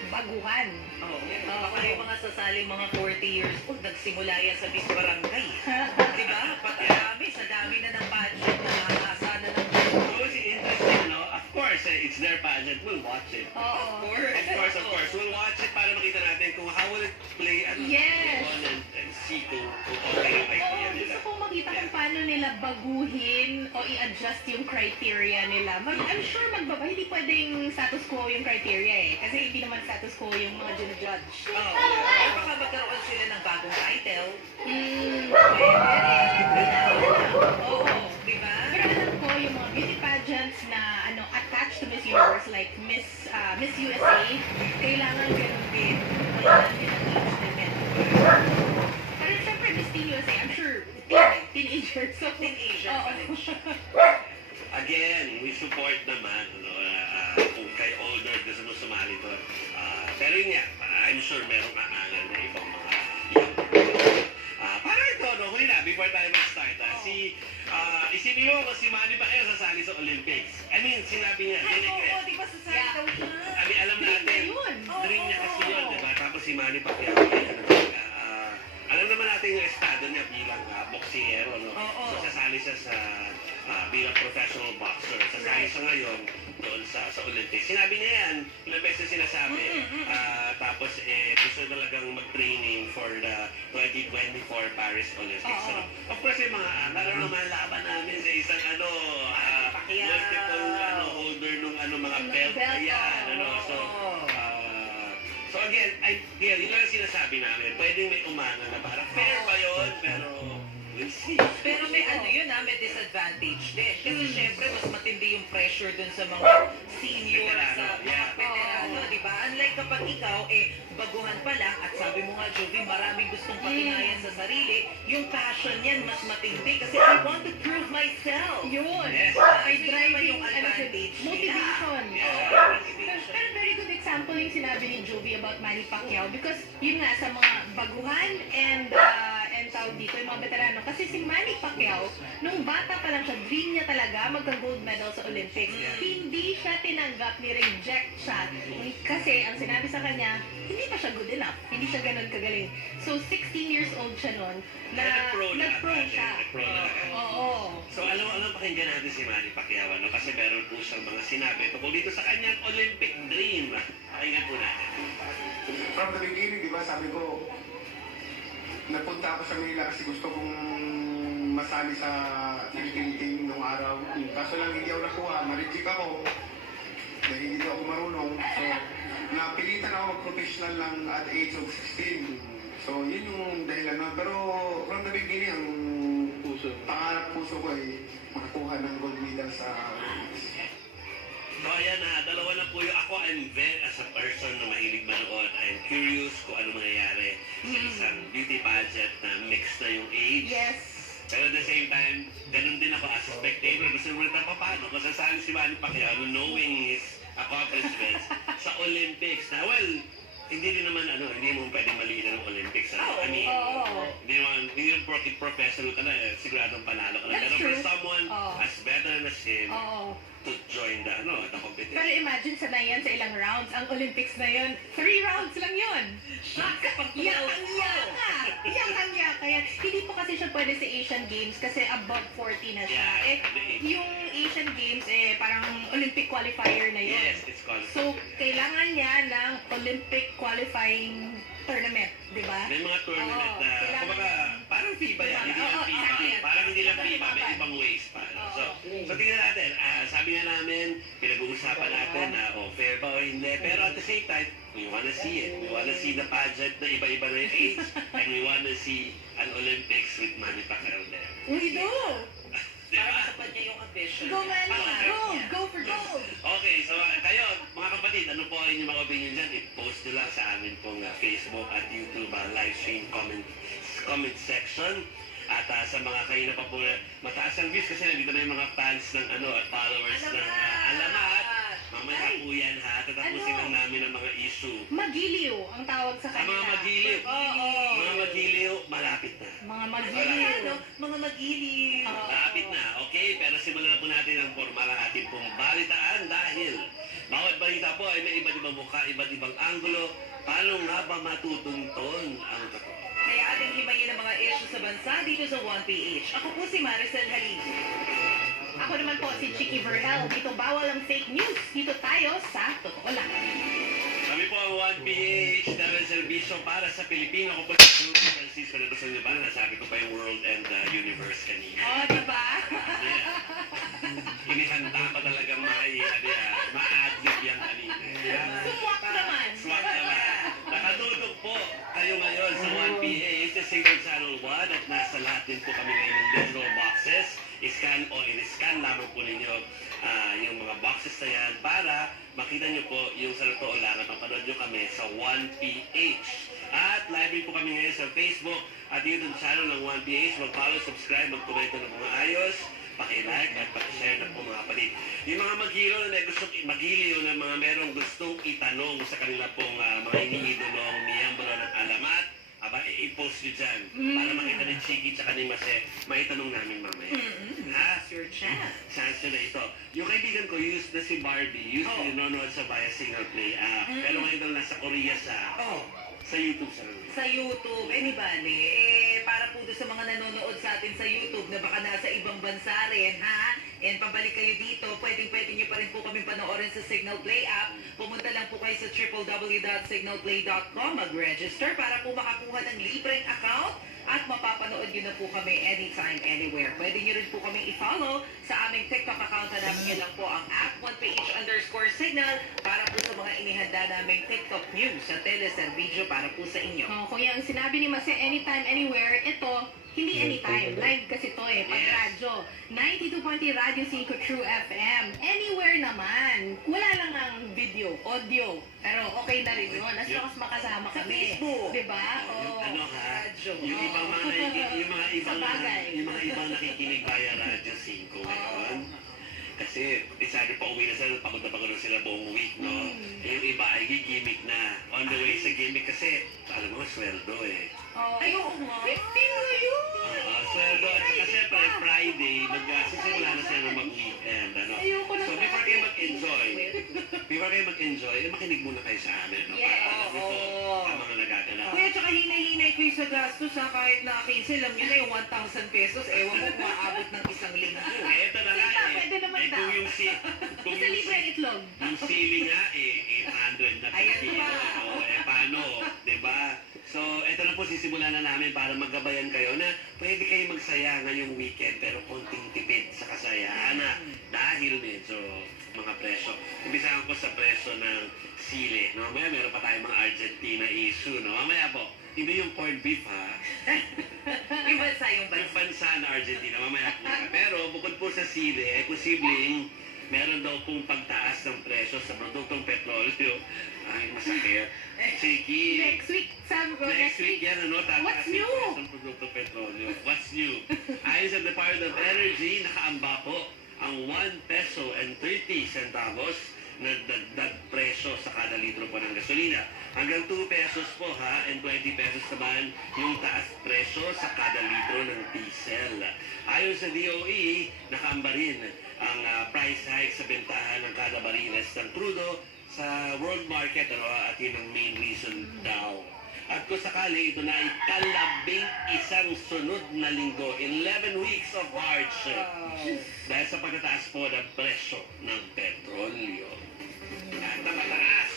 baguhan. Oo. Baka yung mga sasaling mga 40 years old, nagsimula yan sa Miss Barangay. Diba? Pati sa dami na ng pageant na nakakasa na ng so it's interesting, no? Of course, it's their pageant. We'll watch it. Oo. Of course. We'll watch it para makita natin kung how will it play at Yes. and see kung okay yung idea Oo, nila. gusto kong makita kung paano nila baguhin o i-adjust yung criteria nila. I'm sure magbaba. Hindi pwedeng status quo yung criteria eh. Kasi hindi naman status quo yung mga judge. Oo. Baka magkaroon sila ng bagong title. Oo. Diba? Pero alam ko yung mga beauty pageants na attached to Miss Universe like Miss USA, kailangan ganun din. Kailangan din ang age limit. Pero syempre Miss Teen USA, I'm sure teenagers. So, Teenager oo. pa rin siya. Again, we support naman kung kay older gusto mo sumali doon. Pero yun nga, I'm sure merong aangan na ibang mga young people. Para ito, huli na, before tayo mag-start, isipin mo kung si Manny Pacquiao sasali sa Olympics. I mean, sinabi niya, Ay, oo, di ba sasali daw siya? I mean, alam natin, Yun. dream Manny Pacquiao ay ano talaga, alam naman natin yung estado niya bilang boksingero, no? Oo. So sasali siya sa bilang professional boxer. Sasali siya ngayon doon sa Olympics. Sinabi niya yan, ilang beses sinasabi. Tapos gusto talagang mag-training for the 2024 Paris Olympics. Oo. Of course, yung mga naman laban namin sa isang multiple holder nung mga belt na yan. So again, yun lang ang sinasabi namin. Pwedeng may umano na parang fair ba yun? Pero we'll see. Pero may may disadvantage din. Kasi syempre, mas matindi yung pressure dun sa mga senior, sa mga veterano, di ba? Unlike kapag ikaw, baguhan pa lang, at sabi mo nga, Jovi, maraming gustong patinayan sa sarili, yung passion yan mas matindi. Kasi I want to prove myself. Yun. Yes. Ay driving, yung advantage motivation. Yeah. Pero very good example yung sinabi ni Jovi about Manny Pacquiao because yun nga sa mga baguhan and tawag dito, yung mga veterano. Kasi si Manny Pacquiao, nung bata pa lang siya, dream niya talaga magka-gold medal sa Olympics. Hindi siya tinanggap, ni-reject siya. Kasi ang sinabi sa kanya, hindi pa siya good enough. Hindi siya ganun kagaling. So 16 years old siya noon, nag-pro siya. Nag-pro na. Oo. So alam pakinggan natin si Manny Pacquiao, no? Kasi meron po siyang mga sinabi tungkol dito sa kanyang Olympic dream. Pakinggan po natin. From the beginning, di ba, sabi ko, nagpunta ako sa Manila kasi gusto kong masali sa Philippine team nung araw. Kaso lang hindi ako nakuha, na-reject ako dahil hindi ako marunong. So, napilitan ako mag-professional lang at the age of 16. So, yun yung dahilan na. Pero from the beginning, ang pangarap puso ko ay makakuha ng gold medal sa Olympics. So ayan dalawa na po yung ako. I'm very, as a person na mahilig manood, I'm curious kung ano mangyayari sa isang beauty pageant na mix na yung age. Yes. Pero at the same time, ganun din ako as a spectator. Gusto mo rin paano kung sasali si Manny Pacquiao knowing his accomplishments sa Olympics. Na well, hindi rin naman hindi mo pwedeng maliin ng Olympics. I mean, hindi naman porkit professional ka na, siguradong panalo ka na. Pero for someone as veteran as him, to join the competition. Pero imagine sanay yan sa ilang rounds. Ang Olympics na yun, 3 rounds lang yun. Yakang-yaka yan. Hindi po kasi siya pwede sa Asian Games kasi above 40 na siya. Yung Asian Games, parang Olympic qualifier na yun. Yes, it's qualified. So, kailangan niya ng Olympic qualifying tournament, di ba? May mga tournament na, kumbaga, parang FIBA yan, hindi lang FIBA. Parang hindi lang FIBA, may ibang ways pa. So tingnan natin, sabi nga namin, pinag-uusapan natin na, fair ba o hindi. Pero at the same time, we wanna see it. We wanna see the pageant na iba-iba na yung age, and we wanna see an Olympics with Manny Pacquiao there. We do! Diba? Para sa niya yung ambition. Go, Manny! Gold! Go for gold! Okay, so kayo, mga kapatid, ano po ang inyong mga opinion dyan? I-post nyo lang sa amin pong Facebook at YouTube live stream comment section. At sa mga kayo na pa po mataas ang views kasi nandito na yung mga fans ng at followers ng Alamat. Mamaya po yan tatapusin lang namin ang mga issue. Magiliw ang tawag sa kanila. Mga magiliw. Mga magiliw, malapit na. Mga magiliw. Mga magiliw. Malapit na, okay? Pero simulan na po natin ang formal ng ating pong balitaan dahil bawat balita po ay may iba't ibang mukha, iba't ibang anggulo. Paano nga ba matutunton ang totoo? Kaya ating himayin ang mga issue sa bansa dito sa 1PH. Ako po si Maricel Halil. Ako naman po si Chicky Verhel. Dito bawal ang fake news. Dito tayo sa Totoo Lang. Kami po ang 1PH na serbisyo para sa Pilipino. Ako po si Francisco Natasol Naban. Nasabi ko pa yung world and universe kanina. Diba? Inihanda pa talaga ma-adlib yan kanina. Sumwak naman. Swak naman. Nakatulog po kayo ngayon sa 1PH sa Single Channel 1 at nasa lahat din po kami ngayon ng digital boxes. I-scan o in-scan lamang po ninyo yung mga boxes na yan para makita nyo po yung sa Totoo Lang at mapanood nyo kami sa 1PH. At live din po kami ngayon sa Facebook at YouTube channel ng 1PH. Mag-follow, subscribe, mag-komento ng mga ayos, paki-like at paki-share na po mga kapatid. Yung mga magiliw na mga merong gustong itanong sa kanila pong mga iniidolong miyembro ng Alamat, i-post nyo dyan para makita ni Chiki at ni Mase, maitanong namin mamaya. Your chance. Chance na ito. Yung kaibigan ko, used na si Barbie, used to nanonood sa Via Signal Play app. Pero ngayon nasa Korea siya. Sa YouTube, sir. Sa YouTube. Di bale, para po doon sa mga nanonood sa atin sa YouTube na baka nasa ibang bansa rin, ha? And pabalik kayo dito, pwedeng-pwede nyo pa rin po kami panoorin sa Signal Play app. Pumunta lang po kayo sa www.signalplay.com, mag-register para po makakuha ng libreng account at mapapanood nyo na po kami anytime, anywhere. Pwede nyo rin po kami i-follow sa aming TikTok account. Hanapin nyo lang po ang @1PH_signal para po sa mga inihanda naming TikTok news sa teleservidyo para po sa inyo. Oh, kuya, ang sinabi ni Mase anytime, anywhere, ito, hindi anytime. Live kasi to pag radyo. 92.3 Radio 5 True FM. Anywhere naman. Wala lang ang video, audio. Pero okay na rin yun. As long as makasama Sa kami. Facebook. Diba? Oo. Ano ha? Radyo. Yung ibang mga Sa bagay. yung mga ibang nakikinig via Radyo 5 ngayon. Kasi sabi pa uwi na sila, pagod na sila buong week, no? Yung iba ay gigimik na. On the way sa gimmick kasi, alam mo, sweldo eh. Ay, oo nga. 15 ngayon. Sweldo. At saka siyempre, Friday, magsisimula na sila na mag-weekend, ano? Ayoko na So, before kayo mag-enjoy, makinig muna kayo sa amin, no? Yes. Para alam niyo po ang mga nagaganap. Kuya, tsaka hinay-hinay ko yung sa gastos ha, kahit na 15 lang yun na yung 1,000 pesos, ewan mo kung maabot ng isang linggo. Eto na nga Tita, eh. pwede naman Eh, kung daw. yung kung Isa libre ang itlog. yung sili nga eh, 800 na per Ayan kilo. pa. O, paano? Diba? So, eto na po, sisimulan na namin para magabayan kayo na pwede kayo magsaya ngayong weekend pero konting tipid sa kasayaan na dahil medyo mga presyo. Umpisahan ko sa presyo ng sili. No? Mamaya meron pa tayong mga Argentina issue. No? Mamaya po, hindi yung corned beef ha. Yung bansa yung Yung bansa. bansa na Argentina, mamaya po. Pero bukod po sa sili, ay posibleng meron daw pong pagtaas ng presyo sa produktong petrolyo. Ay, masakit. Sige. Next week, sabi ko, Next week yan, ano? What's Tataas yung new? presyo ng produktong petrolyo. What's new? Ayon sa Department of Energy, nakaamba po ang 1 peso and 30 centavos na dagdag presyo sa kada litro po ng gasolina. Hanggang 2 pesos po ha, and 20 pesos naman yung taas presyo sa kada litro ng diesel. Ayon sa DOE, nakaamba rin ang price hike sa bentahan ng kada bariles ng crudo sa world market, ano, at yun ang main reason daw. At kung sakali, ito na ay ika-11 sunod na linggo, 11 weeks of hardship. Dahil sa pagtataas po ng presyo ng petrolyo. At napataas.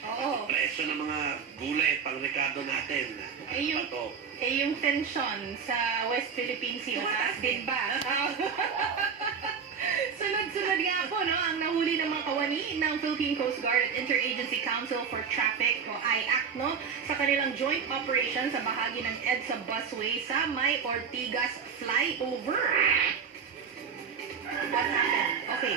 Oo. Presyo ng mga gulay, pang-rekado natin. Eh, yung- Pato. Yung tension sa West Philippine Sea, mataas din ba? Sunod-sunod nga po, no, ang nahuli ng mga kawani ng Philippine Coast Guard at Interagency Council for Traffic o IAC, no, sa kanilang joint operation sa bahagi ng EDSA busway sa May Ortigas flyover. What happened? Okay.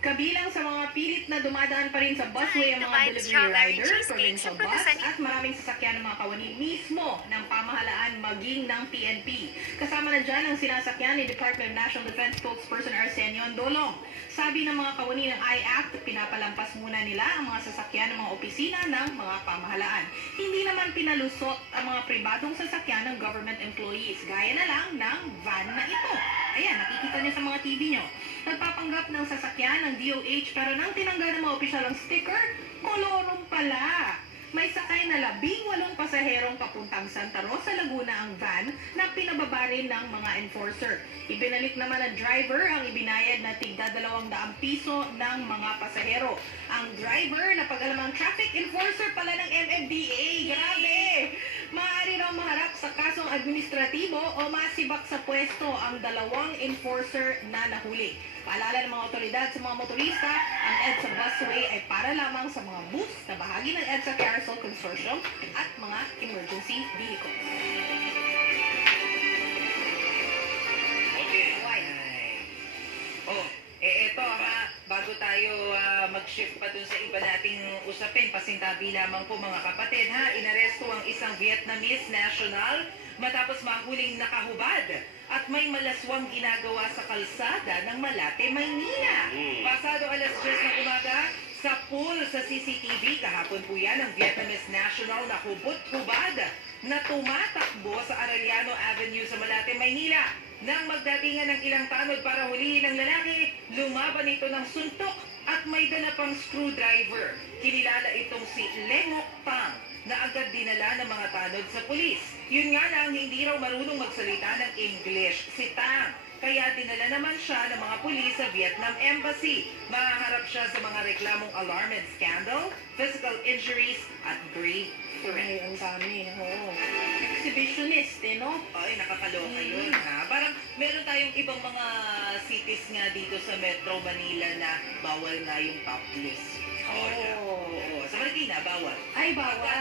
Kabilang sa mga pilit na dumadaan pa rin sa busway ang mga delivery rider, provincial bus, at maraming sasakyan ng mga kawani mismo ng pamahalaan maging ng PNP. Kasama na dyan ang sinasakyan ni Department of National Defense spokesperson Arsenio Andolong. Sabi ng mga kawani ng IACT, pinapalampas muna nila ang mga sasakyan ng mga opisina ng mga pamahalaan. Hindi naman pinalusot ang mga pribadong sasakyan ng government employees, gaya na lang ng van na ito. Ayan, nakikita niyo sa mga TV niyo. Nagpapanggap ng sasakyan ng DOH pero nang tinanggal ng mga opisyal ang sticker, kolorong pala. May sakay na 18 pasaherong papuntang Santa Rosa, Laguna ang van na pinababa rin ng mga enforcer. Ibinalik naman ng driver ang ibinayad na tigda 200 piso ng mga pasahero. Ang driver na pag-alamang traffic enforcer pala ng MMDA. Grabe! Maaari raw maharap sa kasong administratibo o masibak sa pwesto ang 2 enforcer na nahuli. Paalala ng mga otoridad sa mga motorista, ang EDSA busway ay para lamang sa mga bus na bahagi ng EDSA Carousel Consortium at mga emergency vehicles. Okay. Oh, eto ha, bago tayo mag-shift pa dun sa iba nating usapin, pasintabi lamang po mga kapatid ha, inaresto ang isang Vietnamese national matapos mahuling nakahubad at may malaswang ginagawa sa kalsada ng Malate, Maynila. Pasado alas 10 ng umaga, sa pool sa CCTV, kahapon po yan ang Vietnamese national na hubot-hubad na tumatakbo sa Arellano Avenue sa Malate, Maynila. Nang magdatingan ng ilang tanod para hulihin ang lalaki, lumaban ito ng suntok at may dala pang screwdriver. Kinilala itong si Lengok Pang na agad dinala ng mga tanod sa pulis. Yun nga lang, hindi raw marunong magsalita ng English si Tang. Kaya dinala naman siya ng mga pulis sa Vietnam Embassy. Mahaharap siya sa mga reklamong alarm and scandal, physical injuries, at grave threats. Ay, ang dami. Oo. Exhibitionist, no? Ay, nakakaloka yun, ha? Parang meron tayong ibang mga cities nga dito sa Metro Manila na bawal nga yung topless. Oo. Sa Marikina, bawal. Ay, bawal. Pagka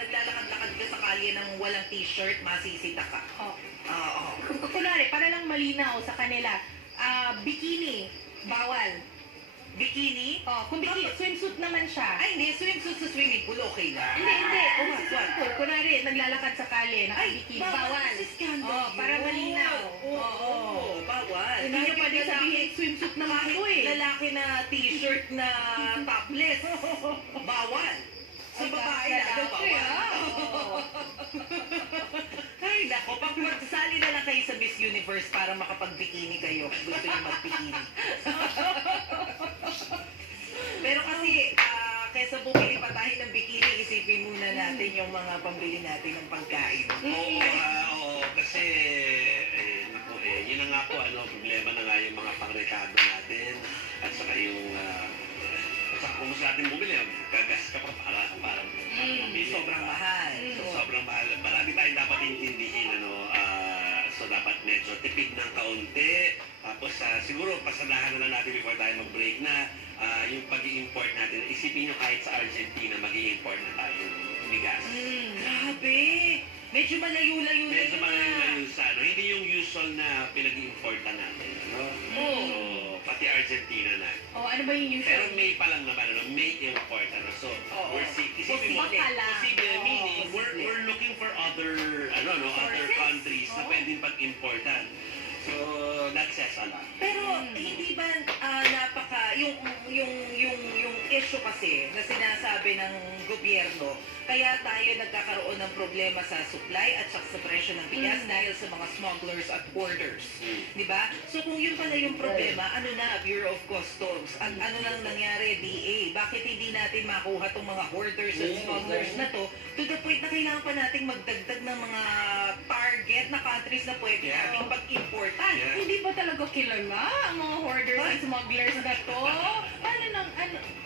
naglalakad-lakad ka sa kalye ng walang t-shirt, masisita ka. Oo. Kunwari, para lang malinaw sa kanila, bikini, bawal. Bikini? Kung bikini, swimsuit naman siya. Ay, hindi. Swimsuit sa swimming pool, okay lang. Hindi. Oh, Sa swimming pool, kunwari, naglalakad sa kalye, naka-bikini, bawal. Kasi scandal Para yun. malinaw. Oo, bawal. Hindi niya pwede sabihin, swimsuit naman ako eh. Lalaki na t-shirt na topless. Bawal. Sa babae na daw bawal. Ay, nako. Pagsali na lang kayo sa Miss Universe para makapag-bikini kayo. Gusto niyo mag-bikini. Pero kasi, kaysa bumili pa tayo ng bikini, isipin muna natin yung mga pambili natin ng pagkain. Oo, kasi, naku, yun na nga po, problema na nga yung mga pangrekado natin, at saka yung, saka kung mas natin bumili, gagas ka pa parang bumili. Sobrang mahal. Sobrang mahal. Marami tayong dapat intindihin, so dapat medyo tipid ng kaunti. Tapos siguro pasadahan na lang natin before tayo mag-break na yung pag-i-import natin. Isipin nyo kahit sa Argentina, mag-i-import na tayo ng bigas. Grabe. Medyo malayo-layo na Medyo yun, malayo sa hindi yung usual na pinag-i-importan natin. So, pati Argentina na. Ano ba yung usual? Pero May pa lang naman, May import. So, we're isipin mo, posible, meaning, we're looking for other, other countries na pwedeng pag-importan. So, that says a lot. Pero hindi ba yung issue kasi na sinasabi ng gobyerno, kaya tayo nagkakaroon ng problema sa supply at sa presyo ng bigas dahil sa mga smugglers at hoarders. Di ba? So kung yun pala yung problema, Bureau of Customs, at ano lang nangyari, DA, bakit hindi natin makuha tong mga hoarders at smugglers na to the point na kailangan pa nating magdagdag ng mga target na countries na pwede nating pag-importan? Hindi ba talaga kilala ang mga hoarders and smugglers na to?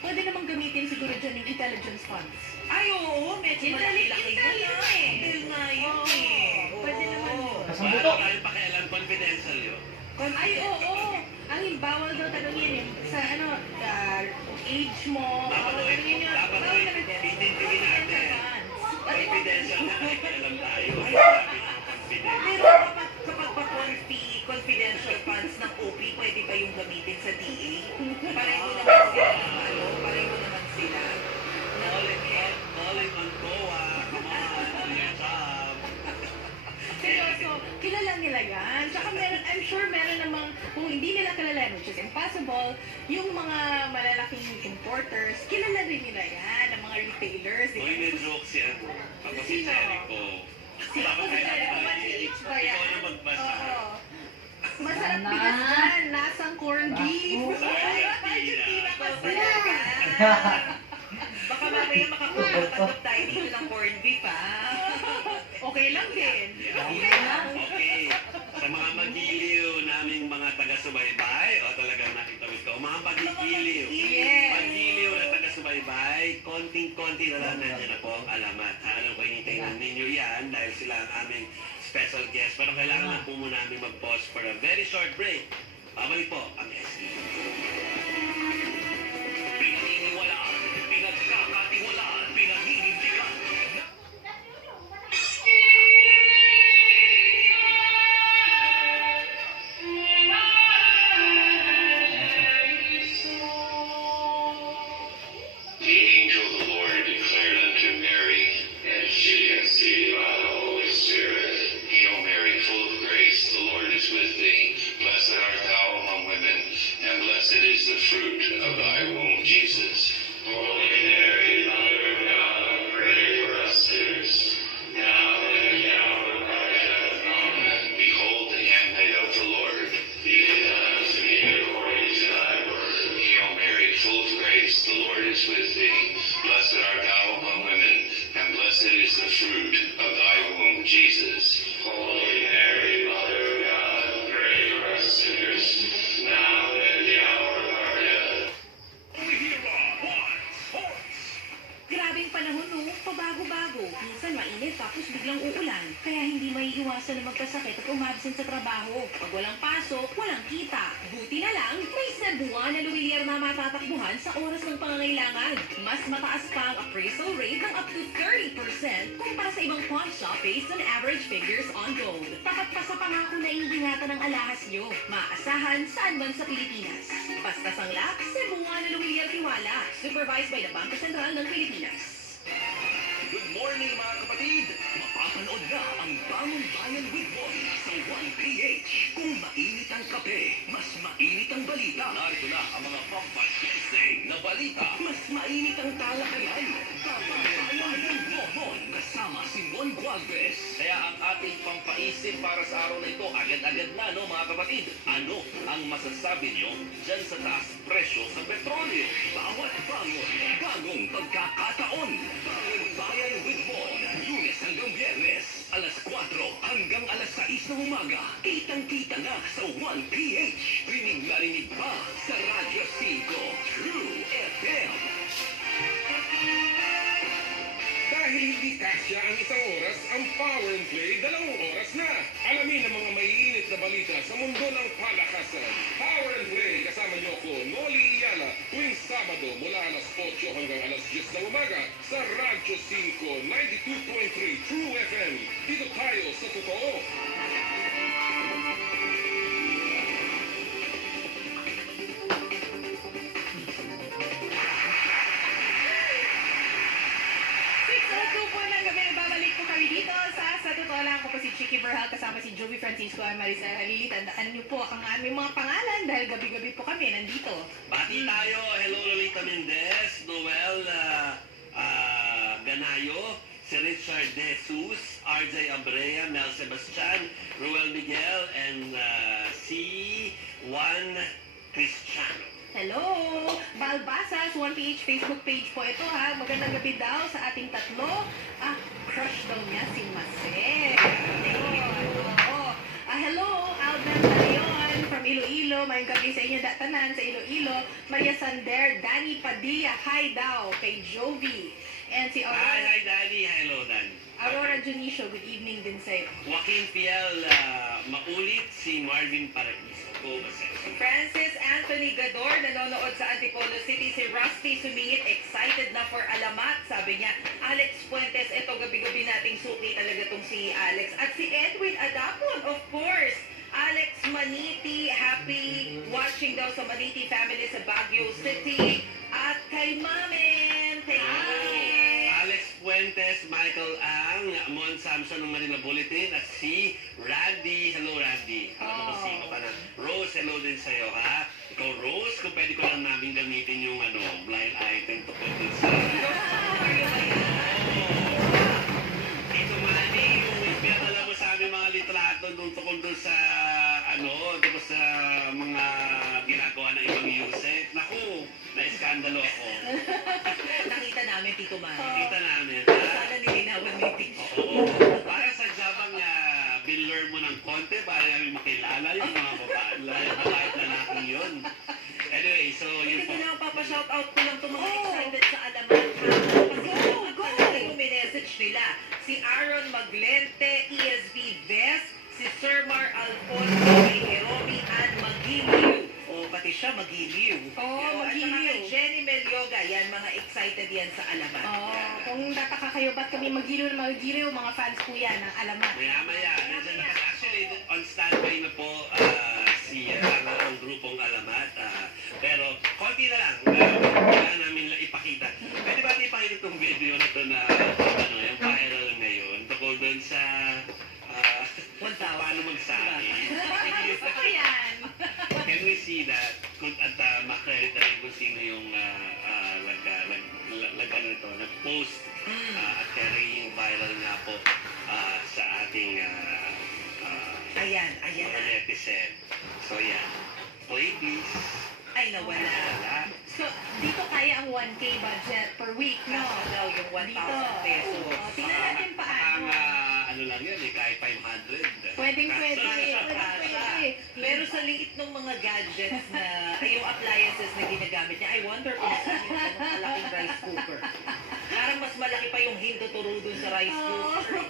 Pwede namang gamitin siguro dyan yung intelligence funds. Ay, oo, medyo malaki-laki Intel yun. yun eh. Intel nga yun eh. Pwede naman yun. Wala tayong pakialam, confidential yun. Ay, oo. Ang bawal daw tanongin yung sa age mo. Dapat itindigin natin. Confidential na nakikialam tayo. Pero kapag confidential funds ng OP, pwede ba yung gamitin sa DA? Pareho naman sila. Calling on COA. Come on, your job. Seryoso, kilala nila yan. Tsaka I'm sure meron namang, kung hindi nila kilala, which is impossible, yung mga malalaking importers, kilala rin nila yan, ang mga retailers. Uy, may joke si Ako si Jericho. Ako si Jericho, si H ba yan? Ikaw na magbasa. Masarap bigas yan, lasang corned beef. Argentina. Baka mamaya makakuha tayo dito ng corned beef, ha? Okay lang din. Okay. Sa mga magiliw naming mga taga-subaybay, talagang nakita mo ito, mga magigiliw. Magiliw na taga-subaybay, konting-konti na lang nandiyan na po ang alamat. Alam ko, hinitayin ninyo yan dahil sila ang aming special guest. Pero kailangan lang po muna namin mag-pause for a very short break. Babalik po ang SE. Pinaniniwalaan, pinagkakatiwalaan, pinaninindigan. The angel of the Lord declared unto Mary, and she conceived by the Holy Spirit. Hail Mary, full of grace, the Lord is with thee. Blessed art thou among women, and blessed rejoice, the Lord is with thee. Blessed art thou among women, and blessed is the fruit of thy womb, Jesus. Holy Mary, Mother of God, pray for us sinners, now and at the hour of our death. Grabing panahon no, pabago-bago. Minsan mainit tapos biglang uulan. Kaya hindi maiiwasan na magkasakit at umabsent sa trabaho. Pag walang pasok, walang kita. Buti na lang, may Cebuana Luwilier na matatakbuhan sa oras ng pangangailangan. Mas mataas pa ang appraisal rate ng up to 30% kumpara sa ibang pawn shop based on average figures on gold. Tapat pa sa pangako na iingatan ng alahas nyo. Maasahan saan man sa Pilipinas. Basta sanglak, Cebuana Luwilier Tiwala. Supervised by the Bangko Sentral ng Pilipinas. Good morning mga kapatid! Mapapanood na ang Bangon Bayan with Bon sa 1PH. Kung mainit ang kape, mas mainit ang balita. Narito na ang mga pampasising na balita. Mas mainit ang talakayan. Bangon Bayan with Bon kasama si Mon Gualvez. Kaya ang ating pampaisip para sa araw na ito, agad-agad na no mga kapatid. Ano ang masasabi nyo dyan sa taas presyo sa petrolyo? Bawat bangon, bagong pagkakataon. Bangon Bayan with Bon, Lunes hanggang Biyernes, alas 4 hanggang alas 6 ng umaga. Kitang-kita na sa 1PH. Rinig na rinig pa sa Radyo 5 True FM. Dahil hindi kasya ang isang oras, ang Power and Play 2 oras na. Alamin ang mga maiinit na balita sa mundo ng palakasan. Power and Play kasama niyo ko, Noli Iyala, tuwing Sabado mula alas 8 hanggang alas 10 ng umaga sa Radyo 5 92.3 True FM. Dito tayo sa totoo. Chiki Berhal kasama si Joey Francisco at Marisa Halili. Tandaan niyo po ang aming mga pangalan dahil gabi-gabi po kami nandito. Bati tayo. Hello, Lolita Mendez, Noel Ganayo, si Richard De Jesus, RJ Abrea, Mel Sebastian, Ruel Miguel, and si Juan Cristiano. Hello! Balbasas, 1PH Facebook page po ito ha. Magandang gabi daw sa ating tatlo. Crush daw niya si Mase. Hello, Alden Leon from Iloilo. Mayong gabi sa inyo datanan sa Iloilo. Maria Sander, Danny Padilla, hi daw kay Jovi. And si Aurora. Hi, Danny. Hello, Dan. Aurora Junicio, good evening din sa'yo. Joaquin Fiel, maulit si Marvin Paraiso. Francis Anthony Gador, nanonood sa Antipolo City. Si Rusty sumingit, excited na for alamat. Sabi niya, Alex Fuentes, eto gabi-gabi nating suki talaga tong si Alex. At si Edwin Adapon, of course. Alex Maniti, happy watching daw sa Maniti family sa Baguio City. At kay Mamen, thank you. Alex Fuentes, Michael Ang, Mon Samson ng Manila Bulletin, at si Randy. Hello, Randy. Alam mo sino ka na. Rose, hello din sa'yo, ha? Ikaw, Rose, kung pwede ko lang namin gamitin yung blind item tungkol dun sa... Ito, Manny, yung pinadala mo sa aming mga litrato tungkol dun sa, tungkol sa mga ginagawa ng ibang Yusek. Naku, na-iskandalo ako. Nakita namin, Tito Man. Nakita namin. Sana nilinawan mo yung picture. Oo. Para sa jabang binlur mo ng konti para namin makilala yung mga babae. Kahit lalaki yun. Anyway, so yun po. Kasi lang, papashoutout ko lang itong mga excited sa alamat. Kasi talagang minessage nila. Si Aaron Maglente, ESV Best, si Sir Mar Alfonso, kay Jeromy Ann Magiliw. O, pati siya Magiliw. At saka kay Jenny Melioga, yan, mga excited yan sa alamat. Kung nataka kayo, ba't kami magiliw, mga fans po yan ng alamat. Maya-maya. Actually, on standby na po ang grupong alamat. Pero, konti na lang. Wala namin ipakita. Pwede ba natin ipakita itong video na ito na yung viral ngayon? Tungkol doon sa paano magsabi. Gusto ko yan. Can we see that? At makredit na rin kung sino yung nag-post at carrying viral nga po sa ating Ayan. netizen. So, yan. Play, please. Ay, nawala. So, dito kaya ang 1K budget per week, no? Ano daw yung 1,000 Dito. pesos. Tingnan natin paano. Ano lang yan, kahit 500. Pwede. Pero sa liit ng mga gadgets na, yung appliances na ginagamit niya, I wonder kung saan yung malaking rice cooker. Parang mas malaki pa yung hintuturo dun sa rice cooker.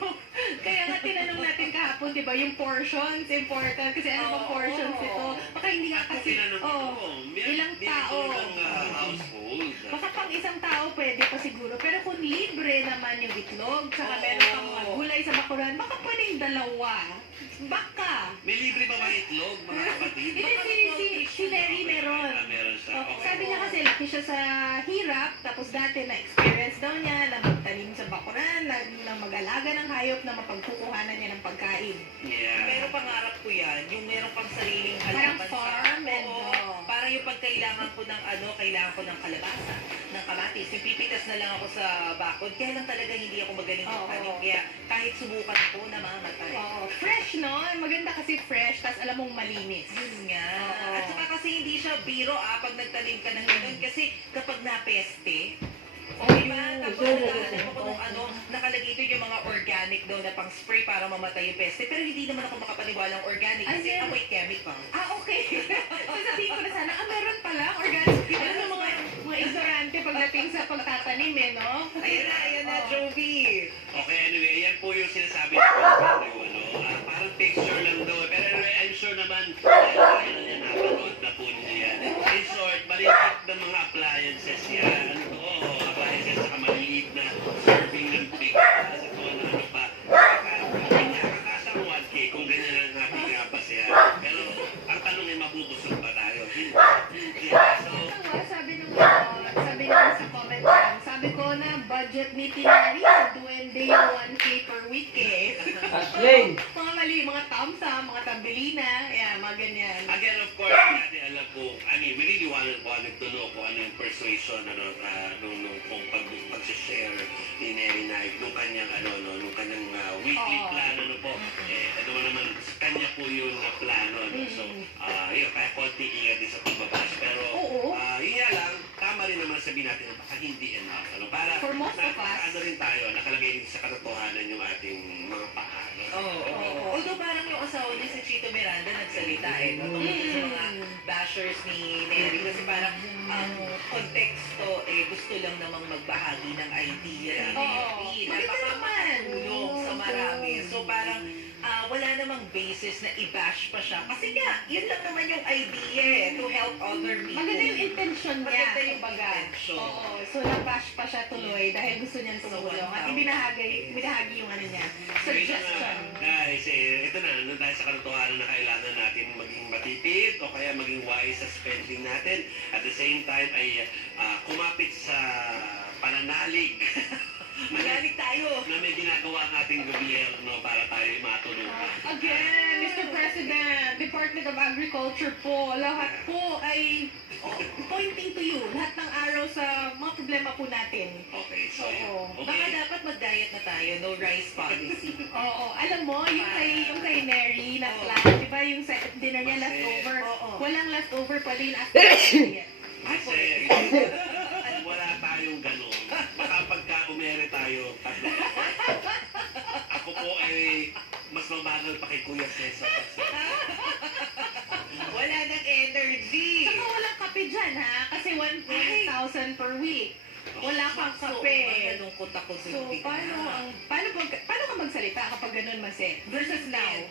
Kaya nga tinanong natin kahapon, di ba, yung portions, important. Kasi ano ba portions ito? Baka hindi nga kasi, ilang tao. Household. Baka pang isang tao pwede pa siguro. Pero kung libre naman yung itlog, tsaka meron pang mga gulay sa bakuran, baka pwedeng dalawa. Baka. May libre ba mga itlog, mga kapatid? Hindi, si Larry meron. Meron siya. Okay. Sabi niya kasi laki siya sa hirap, tapos dati na-experience daw niya na magtanim sa bakuran, na mag-alaga ng hayop, na mapagkukuhanan niya ng pagkain. Yeah. Pero pangarap ko yan, yung meron pang sariling Parang halaman farm and para yung pagkailangan ko ng kailangan ko ng kalabasa, ng kamatis. Yung pipitas na lang ako sa bakod, kaya lang talaga hindi ako magaling magtanim. Kaya kahit subukan ko, namamatay. Fresh, no? Maganda kasi fresh, tas alam mong malinis. Yun nga. At saka kasi hindi siya biro pag nagtanim ka ng ganun. Kasi kapag napeste, tapos naghahanap ako ng nakalagay ito yung mga organic daw na pang spray para mamatay yung peste. Pero hindi naman ako makapaniwalang organic kasi amoy chemical. Okay. Sasabihin ko na sana, meron pala organic. Alam mo mga ignorante pagdating sa pagtatanim, no? Ayan na, Jovi. Okay, anyway, yan po yung sinasabi ng value, parang picture lang daw. Pero anyway, I'm sure naman, napanood na po niya yan. In short, maliit na mga appliances yan. Appliances sa maliliit na serving ng pig. Sa ito na ano pa. Kakasa ang 1K kung ganyan ang ating kapas yan. Pero ang tanong ay mabubusog ba tayo? Sabi nung sa comment lang, sabi ko na budget ni Tinari sa duwende yung 1K per week eh. Mga mali, mga tamsa, mga tambilina, mga ganyan. Again, of course, natin alam po, we really wanted to know kung ano yung persuasion, kung pag-share ni Neri Knight, nung kanyang, weekly plan, naman, kanya po yung plano, So, kaya konti ingat din sa pagbabash, pero, yun nga lang, tama rin naman sabihin natin na baka hindi enough, para, for most of us, rin tayo, nakalagay din sa katotohanan yung ating mga paano. Although parang yung asawa niya si Chito Miranda nagsalita tungkol sa mga bashers ni Neri kasi parang ang konteksto gusto lang namang magbahagi ng idea ni Neri na baka makatulong sa marami. So parang wala namang basis na i-bash pa siya. Kasi nga, yun lang naman yung idea to help other people. Maganda yung intention niya. Maganda yung intention. So na-bash pa siya tuloy dahil gusto niyang tumulong. At ibinahagi yung niya. Suggestion. Guys, ito na, tayo sa katotohanan na kailangan natin maging matipid o kaya maging wise sa spending natin. At the same time ay kumapit sa pananalig. Magalit tayo. Na may ginagawa ang ating gobyerno para tayo matulungan. Again, Mr. President, Department of Agriculture po, lahat po ay pointing to you. Lahat ng araw sa mga problema po natin. Okay, so baka dapat mag-diet na tayo, no rice policy. Alam mo, yung kay Neri na plan, di ba yung sa dinner niya leftover? Walang leftover, pwede yung after diet. Kasi wala tayong gano'n. Baka pagka umere tayo, ako po ay mas mabagal pa kay Kuya Cesar. Wala nang energy. Saka walang kape dyan, ha? Kasi 1,000 per week. Wala kang kape. Malungkot ako sa So, paano ka magsalita kapag ganun, Mase? Versus now.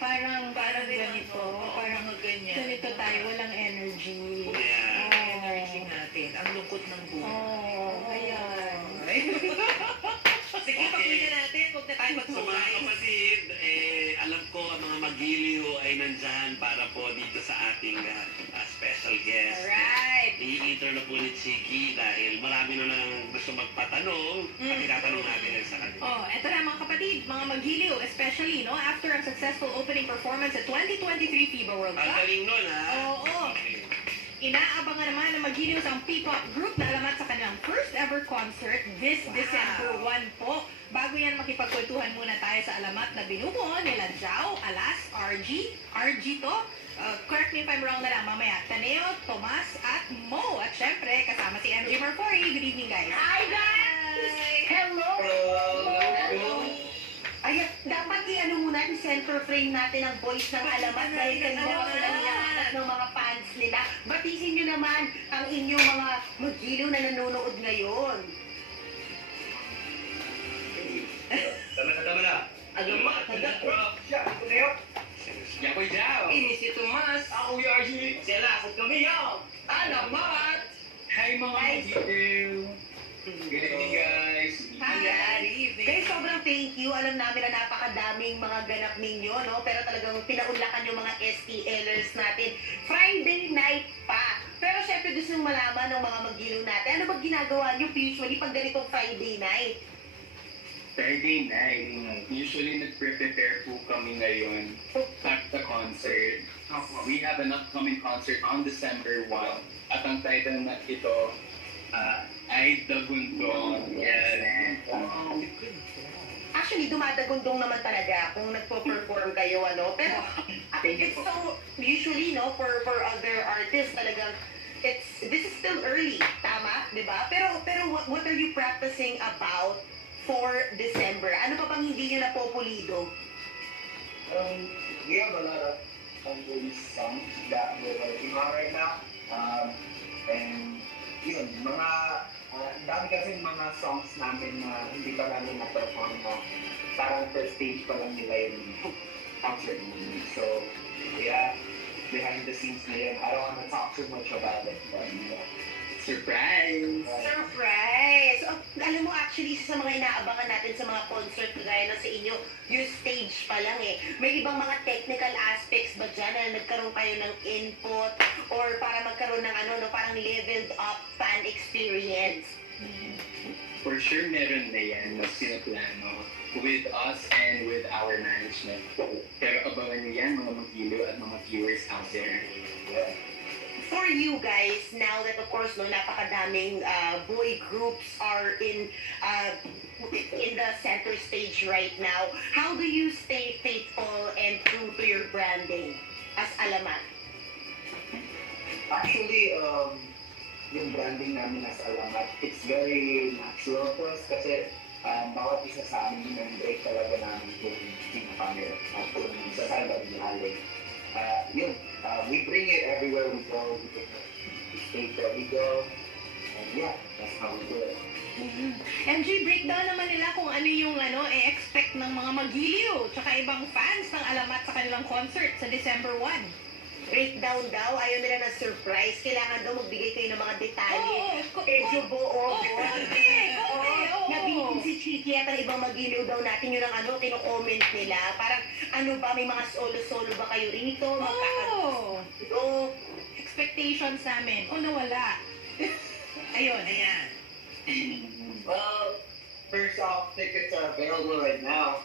Parang ganito. Parang ganito tayo, walang energy. Energy natin. Ang lungkot ng buhay. Ayan. Sige, pag-uwi natin. Huwag na tayo So mga kapatid, alam ko ang mga magiliw ay nandyan para po dito sa ating special guest. Alright. I-intro na po ni Chiki dahil marami na nang gusto magpatanong at itatanong natin sa kanila. Eto na mga kapatid, mga magiliw, especially, no, after a successful opening performance sa 2023 FIBA World Ang Cup. galing nun, ha? Oo. Inaabangan naman ng magiliw ang P-pop group na alamat sa kanilang first ever concert this December 1 po. Bago yan, makipagkwentuhan muna tayo sa alamat na binubuo nila Jao, Alas, RG to. Correct me if I'm wrong na lang mamaya. Taneo, Tomas, at Mo. At syempre, kasama si MJ ipa-frame natin ang voice ng Alamat dahil kanina pa sila nilahat ng mga fans nila. Batisin nyo naman ang inyong mga magiliw na nanonood ngayon. Tama na. Alamat, bro. Yakoy daw. Ini si Tomas. Ako Yaji. Sila sa Tumiyaw. Alamat. Hi mga magiliw. Good evening guys. Guys, sobrang thank you. Alam namin na napakadaming mga ganap ninyo, no? Pero talagang pinaunlakan yung mga STLers natin. Friday night pa. Pero syempre gusto nyo malaman ng mga magiliw natin. Ano ba ginagawa nyo usually pag ganitong Friday night? Friday night, usually nag-prepare po kami ngayon at the concert. We have an upcoming concert on December 1. At ang title na ito ay Dagundong. Yes. Actually, dumadagundong naman talaga kung nagpo-perform kayo, ano. Pero, it's so, usually, no, for other artists, talagang, this is still early, tama? Diba? Pero what are you practicing about for December? Ano pa bang hindi nyo napopulido? We have a lot of unreleased songs that we're working on right now. And yun, dami kasi mga songs namin na hindi pa namin na-perform na parang first stage pa lang nila yung concert movie. So, yeah, behind the scenes na yun. I don't want to talk too much about it, but surprise! Surprise! So, alam mo, actually, isa sa mga inaabangan natin sa mga concert kagaya na sa inyo, yung stage pa lang eh. May ibang mga technical aspects ba dyan na nagkaroon kayo ng input or para magkaroon ng parang leveled up fan experience? For sure, meron na yan na sinaplano with us and with our management. Pero abangan niyo yan, mga magiliw at mga viewers out there. For you guys, now that of course napakadaming boy groups are in the center stage right now, how do you stay faithful and true to your branding as Alamat? Actually, yung branding namin as Alamat, it's very natural to us kasi bawat isa sa amin in-break talaga namin kung sino kami at kung saan ba binahaling. We bring it everywhere we go. We stay where we go. And yeah, that's how we do it. MJ, breakdown naman nila kung ano yung expect ng mga magiliw tsaka ibang fans ng Alamat sa kanilang concert sa December 1. Breakdown daw, ayaw nila na surprise. Kailangan daw magbigay kayo ng mga detalye. Medyo buo. Nabingin si Chiki at ang ibang magiliw daw natin yun ang kino-comment nila. Parang ba, may mga solo-solo ba kayo rito? Expectations namin. Nawala. Ayun. Ayan. Well, first off, tickets are available right now.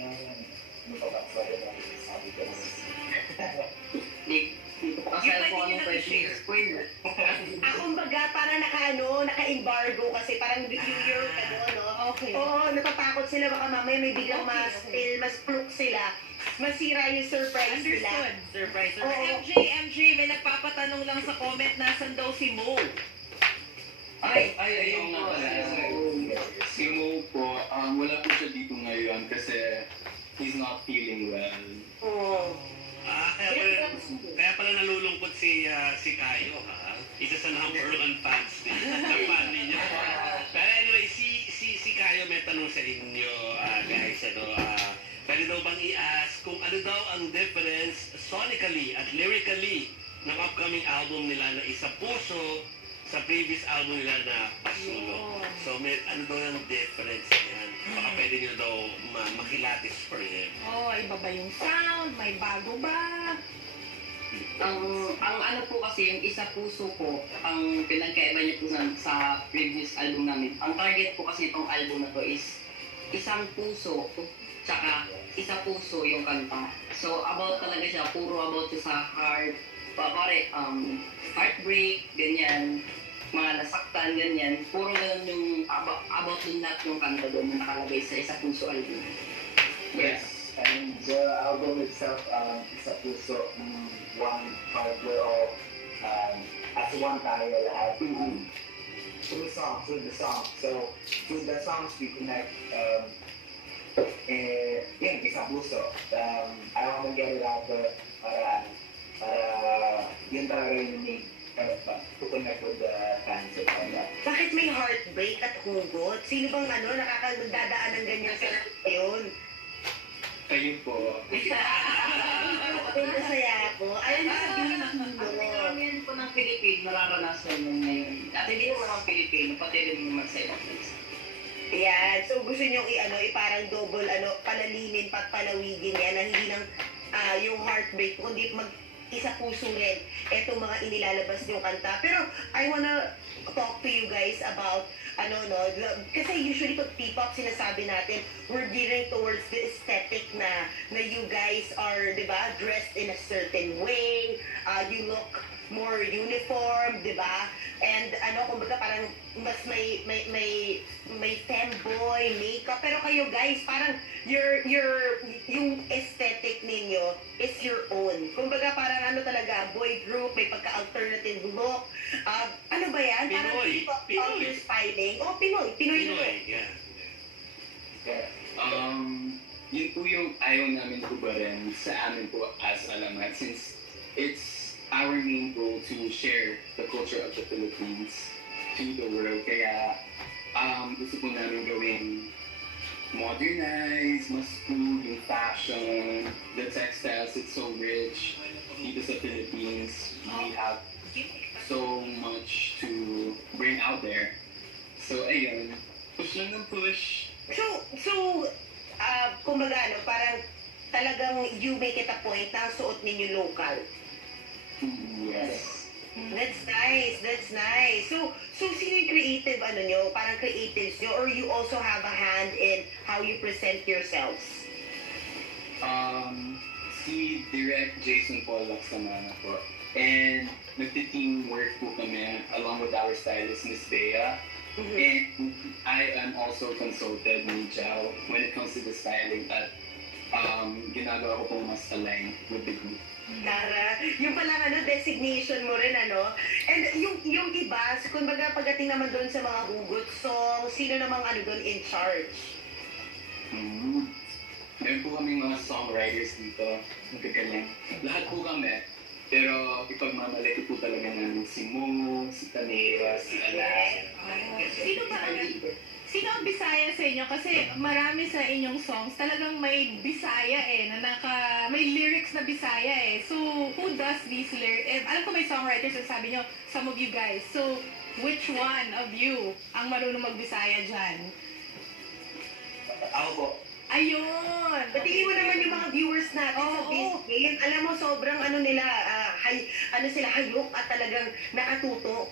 Ano ba ba? Sabi ko na. Dito pa sa phone mo pwede spoiler. Kumbaga, parang naka-embargo kasi parang New Year Okay. Oo, natatakot sila baka mamaya may biglang mas pluk sila. Masira yung surprise nila. Surprise. MJ, may nagpapatanong lang sa comment, nasan daw si Mo? Ayun nga pala. Si Mo po, wala po siya dito ngayon kasi he's not feeling well. Kaya pala nalulungkot si Kayo, ha? Isa sa number one fans din. Ng fan ninyo. Pero anyway, si Kayo may tanong sa inyo, guys. Pwede daw bang i-ask kung ano daw ang difference sonically at lyrically ng upcoming album nila na Isa Puso sa previous album nila na Pasulong. So, ano daw yung difference yan? Baka pwede nyo daw makilatis for him. Iba ba yung sound? May bago ba? Ang ano po kasi, yung Isa Puso po, ang pinagkaiba niya po sa previous album namin. Ang target po kasi itong album na to is isang puso, tsaka Isa Puso yung kanta. So, about talaga siya, puro about siya sa heartbreak, ganyan, mga nasaktan, ganyan. Puro ganun yung about din lahat yung kanta doon na nakalagay sa Isa Puso album. Yes, and the album itself, Isa Puso, one part, we're all as one tayo lahat. Through the songs. So, through the songs we connect Yun, isang puso. I want to get it out there para yun talaga yung need to connect with the fans and all that. Bakit may heartbreak at hugot? Sino bang nakakagdadaan ng ganyan sa yun? Kayo po. Masaya ako. Ayaw na sabihin Karamihan po ng Pilipino nararanasan mo ngayon. At hindi naman ang Pilipino, pati rin naman sa ibang bansa. Yan. So gusto nyo iparang double, palalimin, palawigin yan na hindi lang yung heartbreak, kundi isa puso rin etong mga inilalabas yung kanta. Pero I wanna talk to you guys about kasi usually pag P-pop sinasabi natin, we're gearing towards the aesthetic na you guys are, di ba, dressed in a certain way, you look more uniform, di ba? And kumbaga parang mas may femboy makeup, pero kayo guys, parang yung aesthetic ninyo is your own. Kumbaga parang talaga, boy group, may pagka-alternative look. Ano ba yan? Parang P-pop culture styling. Oh, Pinoy look. Yeah. Yun po yung ayaw namin tubaran sa amin po as Alamat, since it's our main goal to share the culture of the Philippines to the world. Kaya gusto po namin gawing modernize, mas cool yung fashion, the textiles, it's so rich. Dito sa Philippines, we have so much to bring out there. So ayun, push lang ng push. So, kumbaga parang talagang you make it a point na ang suot ninyo local. Yes. That's nice. So sino yung creative nyo? Parang creatives nyo, or you also have a hand in how you present yourselves? Si Direct Jason Pollack naman po. And nagti-teamwork po kami along with our stylist, Miss Bea. And I am also consulted ni Jao when it comes to the styling at ginagawa ko po mas aligned with the group. Tara, yung pala designation mo rin And yung iba, kumbaga pagdating naman doon sa mga hugot song, sino namang doon in charge? Meron po kami mga songwriters dito, magkagaling. Lahat po kami. Pero ipagmamalaki po talaga namin si Mo, si Tanera, si Alan. Sino ang Bisaya sa inyo? Kasi marami sa inyong songs talagang may Bisaya may lyrics na Bisaya So, who does these lyrics? Alam ko may songwriters, sabi nyo, some of you guys. So, which one of you ang marunong mag-Bisaya dyan? Ako po. Ayun! Patingin mo naman yung mga viewers natin sa Bisaya. Alam mo, sobrang nila, sila hayok at talagang nakatuto.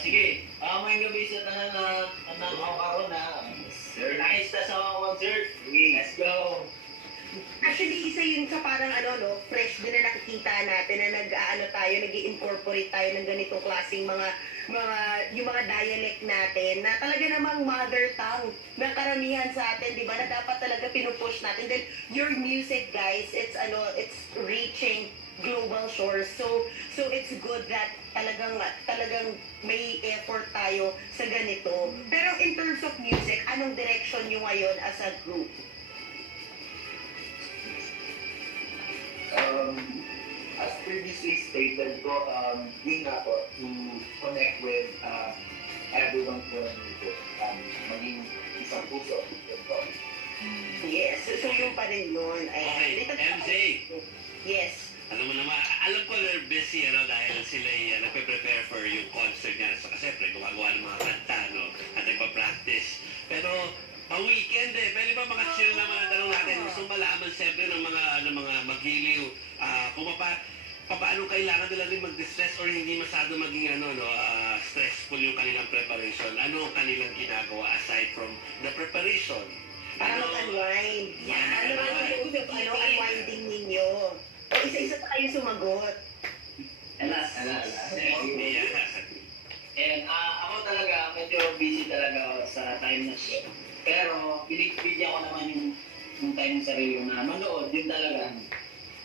Sige, may gabi sa tanan na karon na. Sir, nakista sa mga concert. Let's go. Actually, isa yun sa parang fresh din na nakikita natin na nag-i-incorporate tayo ng ganitong klaseng yung mga dialect natin na talaga namang mother tongue ng karamihan sa atin, di ba? Na dapat talaga pinupush natin. Then, your music, guys, it's reaching global shores. So it's good that talagang may effort tayo sa ganito. Pero in terms of music, anong direction nyo ngayon as a group? As previously stated po, yun nga po, to connect with everyone po maging isang puso. Yes, so yun pa rin yun. Okay, MJ. Yes. Alam mo naman, alam ko they're busy dahil sila nagpe-prepare for yung concert niya. So, kasi gumagawa ng mga kanta, at nagpa-practice. Pero, ang weekend pwede ba mga chill na mga tanong natin? Gusto malaman siyempre ng mga magiliw, kung paano kailangan nila rin mag-distress or hindi masyado maging stressful yung kanilang preparation. Ano ang kanilang ginagawa aside from the preparation? Para mag-unwind. Unwinding ninyo. O isa-isa pa kayo sumagot. Alas. And ako talaga, medyo busy talaga ako sa time na show. Pero binibigyan ko naman yung time ng sarili na manood, yun talaga.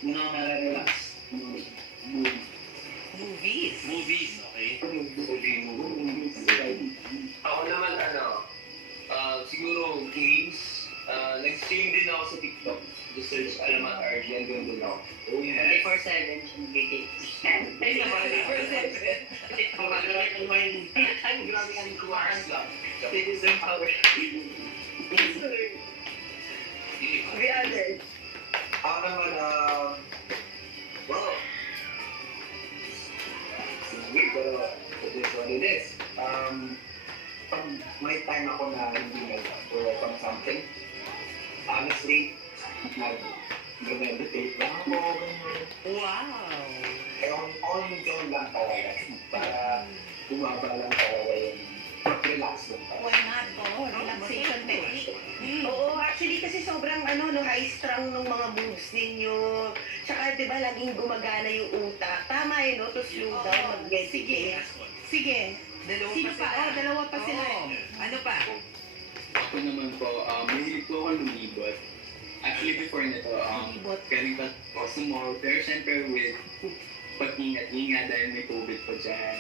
Yun ako nare-relax. Movies, okay? Ako naman, siguro games, search Alamat RG and Gundo lang. Oh, 24/7 nagiging. Ay, naman. 24/7. Ang grabe ang kuwaras lang. Citizen power. The others. Ako naman, well, weird, pero it is what it is. Pag may time ako na hindi nag-work on something, honestly, nag-meditate lang ako. Wow! On zone lang talaga. Para bumaba lang talaga yung relax lang talaga. Why not? Oh, relaxation technique. Oo, actually kasi sobrang high strung ng mga moves ninyo. Tsaka 'di ba laging gumagana yung utak. Tama yun, no? To slow down, mag-meditate. Sige. Sino pa? Oh, dalawa pa sila. Ano pa? Ako naman po, mahilig po ako lumibot. Actually, before nito, galing pa ako sa mall. Pero syempre with pag-ingat-ingat dahil may COVID po dyan.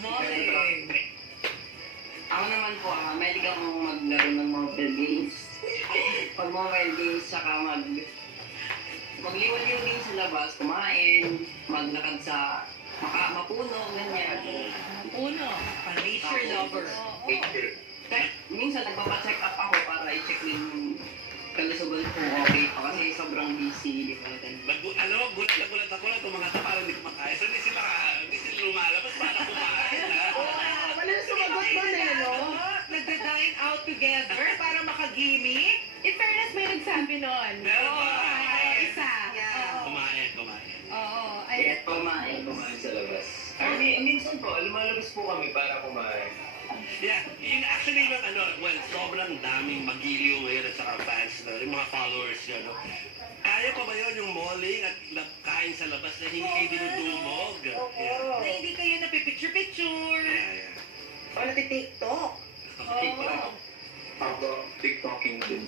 Morning! Ako naman po, mahilig akong maglaro ng mobile games. Pag mobile games, saka magliwaliw din sa labas, kumain, maglakad sa mapuno, ganyan. Uno, nature lover. Minsan nagpapacheck up ako para i-check din kalusugan ko okay pa kasi sobrang busy, di ba? Alam mo, gulat ako na itong mga ito parang hindi kumakain. So, hindi sila lumalabas para kumain, ha? Wala na sumagot doon no? Nagda-dine out together para makagimik. In fairness, may nagsabi nun. Meron ba? Isa. Kumain. Oo. Kaya kumain sa labas. Minsan po, lumalabas po kami para kumain. Yeah, yun actually yung sobrang daming magiliw ngayon at saka fans na, yung mga followers nyo, no? Kaya pa ba yun yung malling at kain sa labas na hindi kayo dinudumog? Na hindi kayo napipicture-picture. O nati-TikTok. Ako, TikToking din.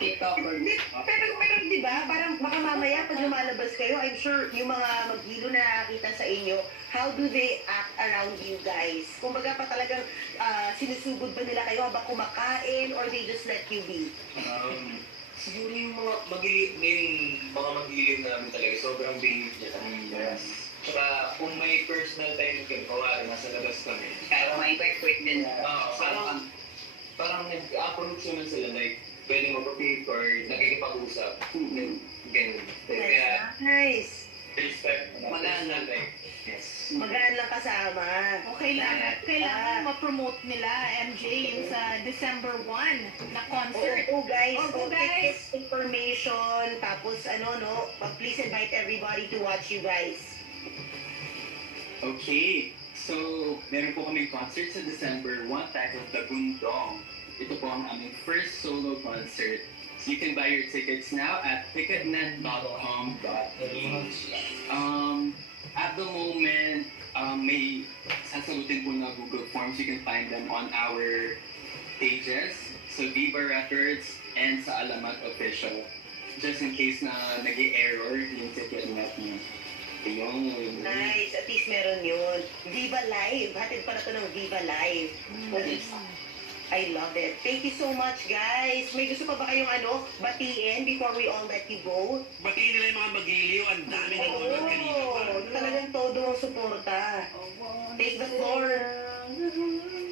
TikToker. Pero di ba, parang baka mamaya pag lumalabas kayo, I'm sure yung mga maghilo na nakakita sa inyo, how do they act around you guys? Kumbaga pa talagang sinusugod ba nila kayo habang kumakain or they just let you be? Siguro yung mga magiliw namin talaga, sobrang bingit niya kami. Tsaka kung may personal time kayo, kawari, nasa labas kami. Kaya may quick din. Parang nag-approach naman sila, like, pwede mag-pick or nagkikipag-usap. Ganun. Kaya, Nice. respect. Magaan lang. Yes. Magaan lang kasama. Kailangan ma-promote nila, MJ, yung sa December 1 na concert. Oo, guys. Oo, guys. Tickets, information, tapos please invite everybody to watch you guys. Okay, so meron po kaming concert sa December 1 titled The Gundong. Ito po ang aming first solo concert. So you can buy your tickets now at ticketnet.com.ph. At the moment, may sasagutin po na Google Forms. You can find them on our pages. So Viva Records and sa Alamat Official. Just in case na nag-error yung ticket natin. Ayun. Nice. At least meron yun. Viva Live. Hatid pala ito ng Viva Live. I love it. Thank you so much, guys. May gusto pa ba kayong batiin before we all let you go? Batiin nila yung mga magiliw. Ang dami na tulad kanina pa. Talagang todo ang suporta. Take the floor.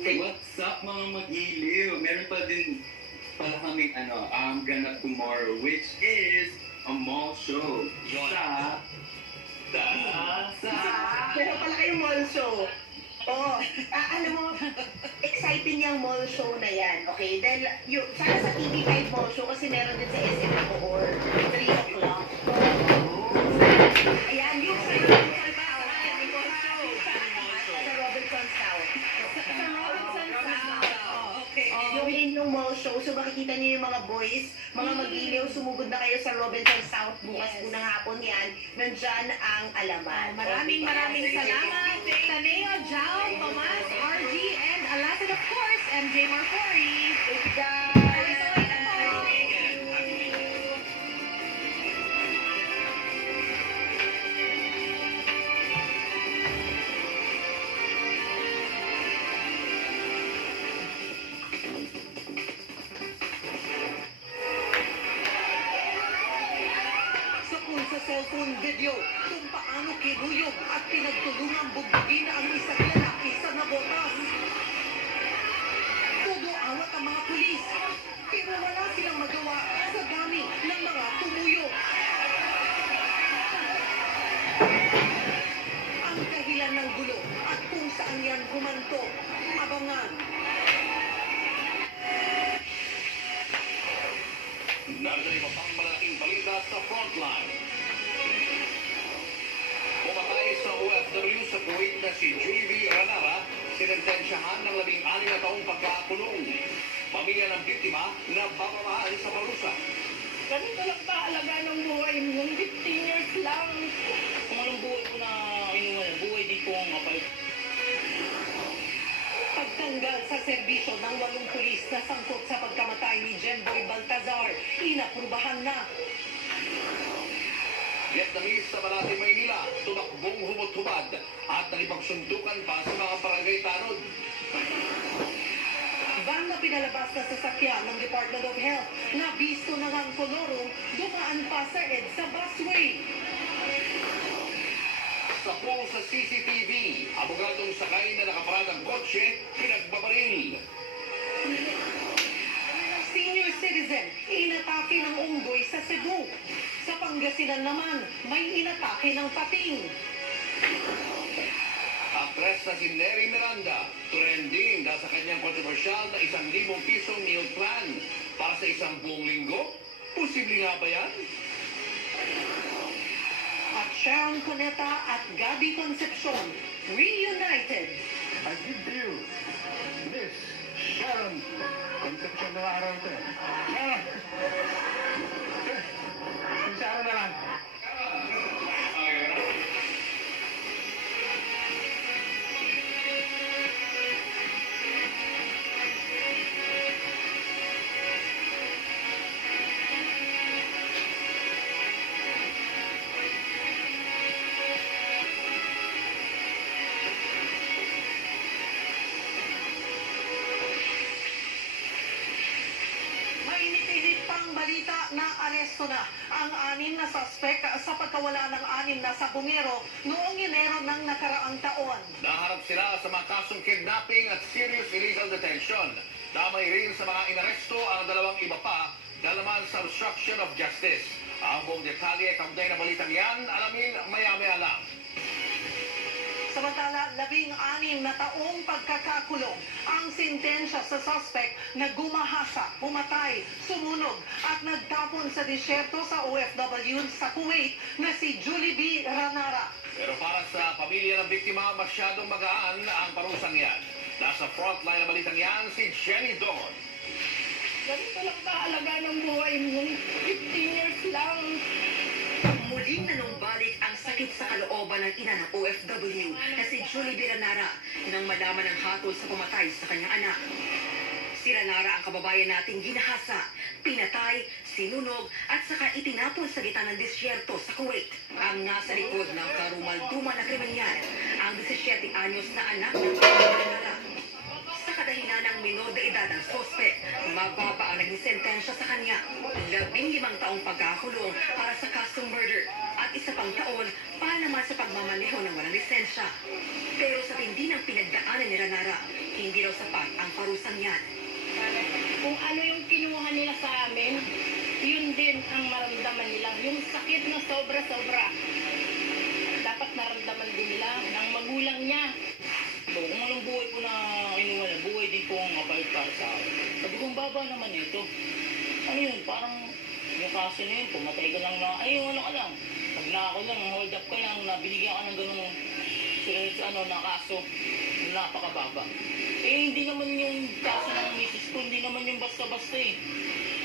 What's up mga magiliw? Meron pa din pala kaming ganap tomorrow, which is a mall show. Meron pala kayong mall show. Alam mo, exciting yung mall show na yan, okay? Dahil sana sa TV5 mall show kasi meron din sa SM Bacoor, 3 o'clock. Ayan, yung sa Robinson's South. Yung mall show, so makikita niyo yung mga boys, mga magiliw, sumugod na kayo sa Robinson South bukas po ng hapon yan. Nandyan ang Alamat. Maraming salamat. Taneo, Jao, Tomas, RG, and Alas, and of course, MJ Marfori. Thank you, guys. cellphone video kung paano kinuyog at pinagtulungang bugbugin ang isang lalaki sa Navotas. Todo awat ang mga pulis, pero wala silang magawa sa dami ng mga tumuyo. Ang dahilan ng gulo at kung saan yan humanto, abangan. Narito iba pang malaking balita sa Frontline. Pumatay sa OFW sa Kuwait na si JV Ranara, sinentensyahan ng 16 na taong pagkakulong. Pamilya ng biktima na bababaan sa parusa. Ganito lang kahalaga ng buhay mo. 15 years lang. Kung anong buhay ko na inuman, buhay di ko ang kapal. Pagtanggal sa serbisyo ng 8 pulis na sangkot sa pagkamatay ni Jemboy Baltazar, inaprubahan na. Vietnamese sa Malate, Maynila, tumakbong humot-hubad at nagipagsuntukan pa sa mga barangay tanod. Van na pinalabas na sasakyan ng Department of Health na bisto ng ang kolorong dumaan pa sa EDSA busway. Sa pool sa CCTV, abogadong sakay na nakaparadang kotse, pinagbabaril. Senior citizen, inatake ng unggoy sa Cebu. Sa Pangasinan naman, may inatake ng pating. Actress na si Neri Miranda, trending dahil sa kanyang kontrobersyal na 1,000 pisong meal plan para sa isang buong linggo. Posible nga ba yan? At Sharon Cuneta at Gabby Concepcion, reunited. I give to you this Sharon Concepcion ng araw ito. Si Sharon na lang. Mainit-init pang balita na aresto na ang 6 na suspect sa pagkawala ng 6 na sabungero noong Enero ng nakaraang taon. Naharap sila sa mga kasong kidnapping at serious illegal detention. Damay rin sa mga inaresto ang 2 iba pa na naman sa obstruction of justice. Ang buong detalye kaugnay na balitang yan, alamin maya-maya lang. Samantala, 16 na taong pagkakakulong ang sentensya sa suspect na gumahasa, pumatay, sumunog at nagtapon sa disyerto sa OFW sa Kuwait na si Julie B. Ranara. Pero para sa pamilya ng biktima, masyadong magaan ang parusang yan. Nasa frontline na balitang yan, si Jenny Don. Ganito lang kahalaga ng buhay mo. 15 years lang. Muling nanumbalik ang sakit sa kalooban ng ina ng OFW na si Julie B. Ranara nang malaman ng hatol sa pumatay sa kanyang anak. Si Ranara ang kababayan nating ginahasa, pinatay, sinunog at saka itinapon sa gitna ng disyerto sa Kuwait. Ang nasa likod ng karumal-duman na kriminal, ang 17 anyos na anak ng Ranara. Sa kadahilan ng minor de edad ng sospek, mababa ang naging sentensya sa kanya. 15 taong pagkakulong para sa custom murder at 1 pang taon para naman sa pagmamaneho ng walang lisensya. Pero sa tindi ng pinagdaanan ni Ranara, hindi raw sapat ang parusang yan. Kung ano yung kinuha nila sa amin, yun din ang maramdaman nila. Yung sakit na sobra-sobra. Dapat naramdaman din nila ng magulang niya. Kung anong buhay ko na inuwan, buhay din po ang kapal para sa akin. Sabi kong baba naman ito. Ano yun, parang yung kaso na yun, pumatay ka lang na, ay ano ka lang. Pag na ako lang, hold up ka lang, na binigyan ka ng ganung na kaso, napakababa. Eh, hindi naman yung kaso ng misis ko, hindi naman yung basta-basta eh.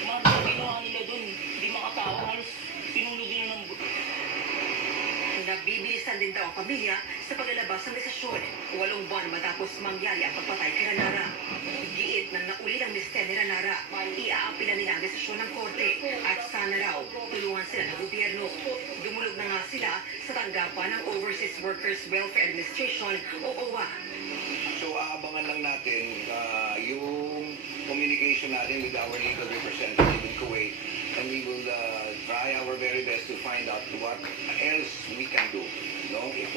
Mga ginawa nila dun, hindi makatawa, halos sinulog nila ng... Nabibilisan din daw ang pamilya sa paglalabas ng desisyon. 8 buwan matapos mangyari ang pagpatay kay Ranara. Giit ng nauli ng mister ni Ranara, iaapila nila ang desisyon ng korte at sana raw tulungan sila ng gobyerno. Dumulog na nga sila sa tanggapan ng Overseas Workers Welfare Administration o OWA. So aabangan lang natin yung communication natin with our legal representative in Kuwait, and we will draft try our very best to find out what else we can do. No? If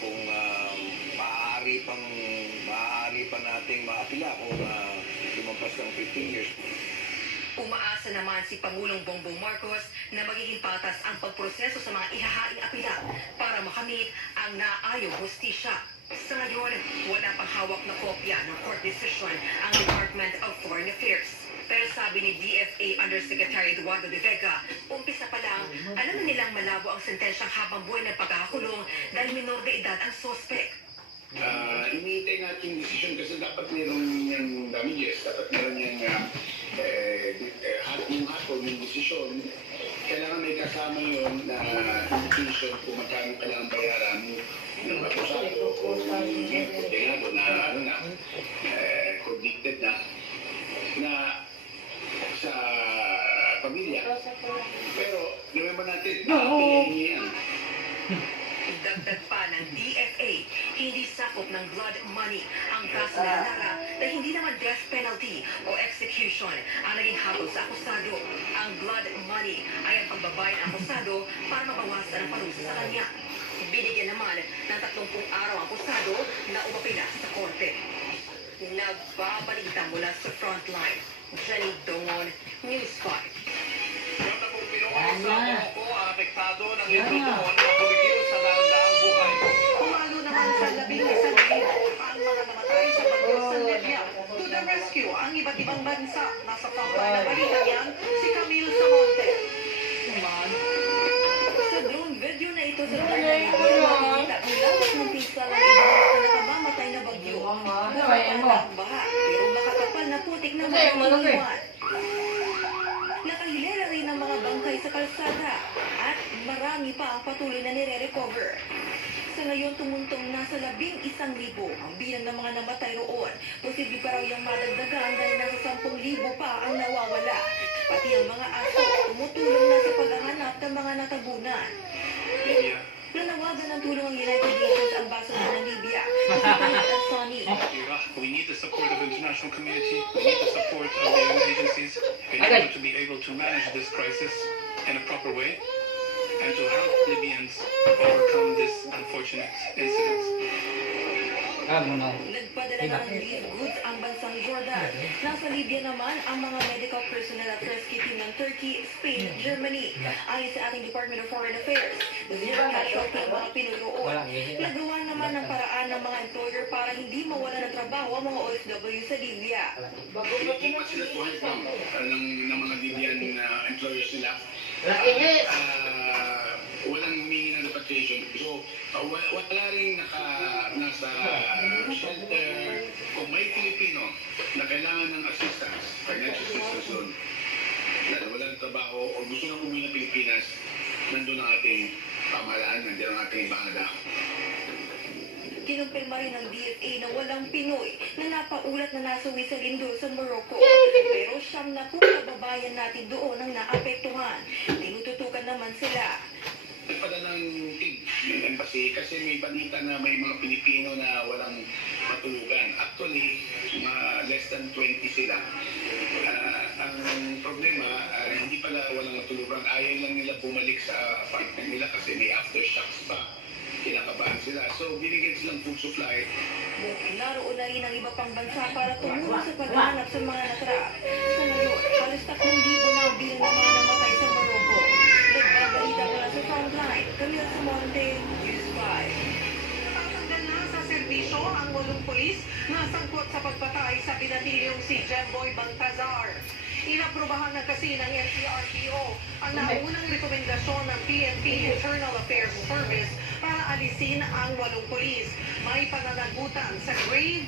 kung maaari pa nating maapila kung lumampas ng 15 years. Umaasa naman si Pangulong Bongbong Marcos na magiging patas ang pagproseso sa mga ihahaing apila para makamit ang naayong hustisya. Sa ngayon, wala pang hawak na kopya ng court decision ang Department of Foreign Affairs. Pero sabi ni DFA Undersecretary Eduardo de Vega, umpisa pa lang, alam na nilang malabo ang sentensyang habang buhay ng pagkakakulong dahil minor de edad ang suspect. Iniintay natin yung decision kasi dapat meron yung damages, dapat meron yung yung decision. Kailangan may kasama yun na indication kung magkano kailangan bayaran ng akusado o denado na convicted na sa pamilya. Pero gawin ba natin na-appealin niya yan? Dagdag pa ng DFA, hindi sakop ng blood money ang kaso na Nara na hindi naman death penalty o execution ang naging hatol sa akusado. Ang blood money ay ang pagbabayad ng akusado para mabawasan ang parusa sa kanya. Binigyan naman ng 30 araw ang akusado na umapila sa korte. Nagbabalita mula sa frontline, Jenny Dongon, News 5. Sa Morocco, ang apektado ng ito doon na kumikil sa daang buhay. Pumalo naman sa 11,000 ang mga namatay sa bagyo sa Libya. To the rescue ang iba't ibang bansa. Nasa frontline na balita niyan, si Camille Samonte. Sa drone video na ito sa nakita ang lawas ng pisa ng ibang na nakamamatay na bagyo. Bumapalang baha, pero makakapal na putik na mga iniwan. Nakahilera rin ang mga bangkay sa kalsada at marami pa ang patuloy na nire-recover. Sa ngayon, tumuntong nasa 11,000 ang bilang ng mga namatay roon. Posible pa raw yung madagdagan dahil nasa 10,000 pa ang nawawala. Pati ang mga aso tumutulong na sa paghahanap ng mga natabunan. Nanawagan ng tulong ang United Nations Ambassador ng Libya. We need the support of the international community. We need the support of the UN agencies in order to be able to manage this crisis in a proper way and to help Libyans overcome this unfortunate incident. Nagpadala ng relief goods ang bansang Jordan. Nasa Libya naman ang mga medical personnel at rescue team ng Turkey, Spain, Germany. Ayon sa ating Department of Foreign Affairs, zero casualty ang mga Pinoy roon. Nagawa naman ng paraan ng mga employer para hindi mawala ng trabaho ang mga OFW sa Libya. Hindi pa sila tuhan ng mga Libyan employers nila. Walang humingi ng repatriation. So, wala rin nasa shelter. Kung may Pilipino na kailangan ng assistance, financial assistance doon, wala ng trabaho o gusto nang umuwi ng Pilipinas, nandun ang ating pamahalaan, nandun ang ating embahada. Kinumpirma rin ng DFA na walang Pinoy na napaulat na nasuwi sa Lindol sa Morocco. Pero siyam na po kababayan natin doon ang naapektuhan. Tinututukan naman sila. Nagpadala ng team ng embassy kasi may balita na may mga Pilipino na walang matulugan. Actually, less than 20 sila. Ang problema, hindi pala walang matulugan. Ayaw lang nila bumalik sa apartment nila kasi may aftershocks pa. Kinakabahan sila. So, binigyan silang food supply. Naroon na rin ang iba pang bansa para tumulong sa paghahanap sa mga natrap. Sa ngayon, halos 3,000 na ang bilang ng mga namatay sa Morocco. Nagbabalita mula sa frontline, Camille Samonte, News 5. Tatanggal na sa serbisyo ang 8 pulis na sangkot sa pagpatay sa pinatilyong si Jemboy Baltazar. Inaprubahan na kasi ng NCRPO ang naunang rekomendasyon ng PNP Internal Affairs Service para alisin ang 8 pulis. May pananagutan sa grave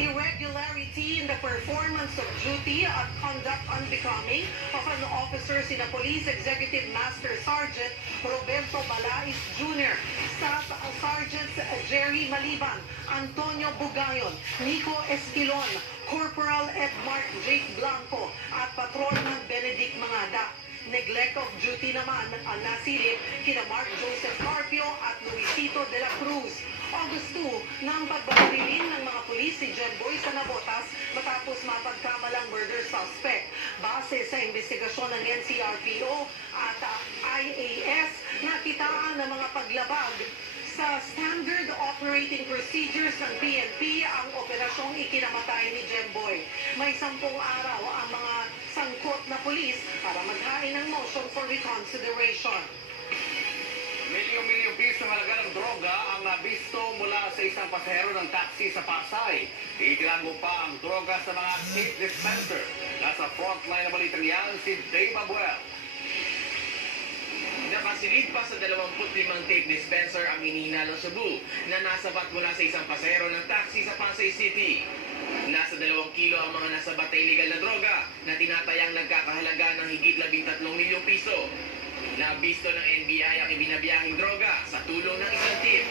irregularity in the performance of duty at conduct unbecoming of an officer sina Police Executive Master Sergeant Roberto Balais Jr., Staff Sergeants Jerry Maliban, Antonio Bugayon, Nico Esquilon, Corporal Edmark Jake Blanco at Patrolman Benedict Mangada. Neglect of duty naman ang nasilip kina Mark Joseph Carpio at Luisito de la Cruz. August 2, nang pagbabarilin ng mga pulis si Jemboy sa Nabotas matapos mapagkamalang murder suspect. Base sa investigasyon ng NCRPO at IAS, nakitaan ng mga paglabag sa standard operating procedures ng PNP ang operasyong ikinamatay ni Jemboy. May 10 araw ang mga sangkot na pulis para maghain ng motion for reconsideration. Milyong-milyong piso halaga ng droga ang nabisto mula sa isang pasahero ng taxi sa Pasay. Itinago pa ang droga sa mga tape dispenser. Nasa frontline na balitang yan si Dave Abuel. Nakasilid pa sa 25 tape dispenser ang hinihinalang shabu na nasabat mula sa isang pasahero ng taxi sa Pasay City. Nasa 2 kilo ang mga nasabat na illegal na droga na tinatayang nagkakahalaga ng higit 13 milyong piso. Nabisto ng NBI ang ibinabiyahing droga sa tulong ng isang tip.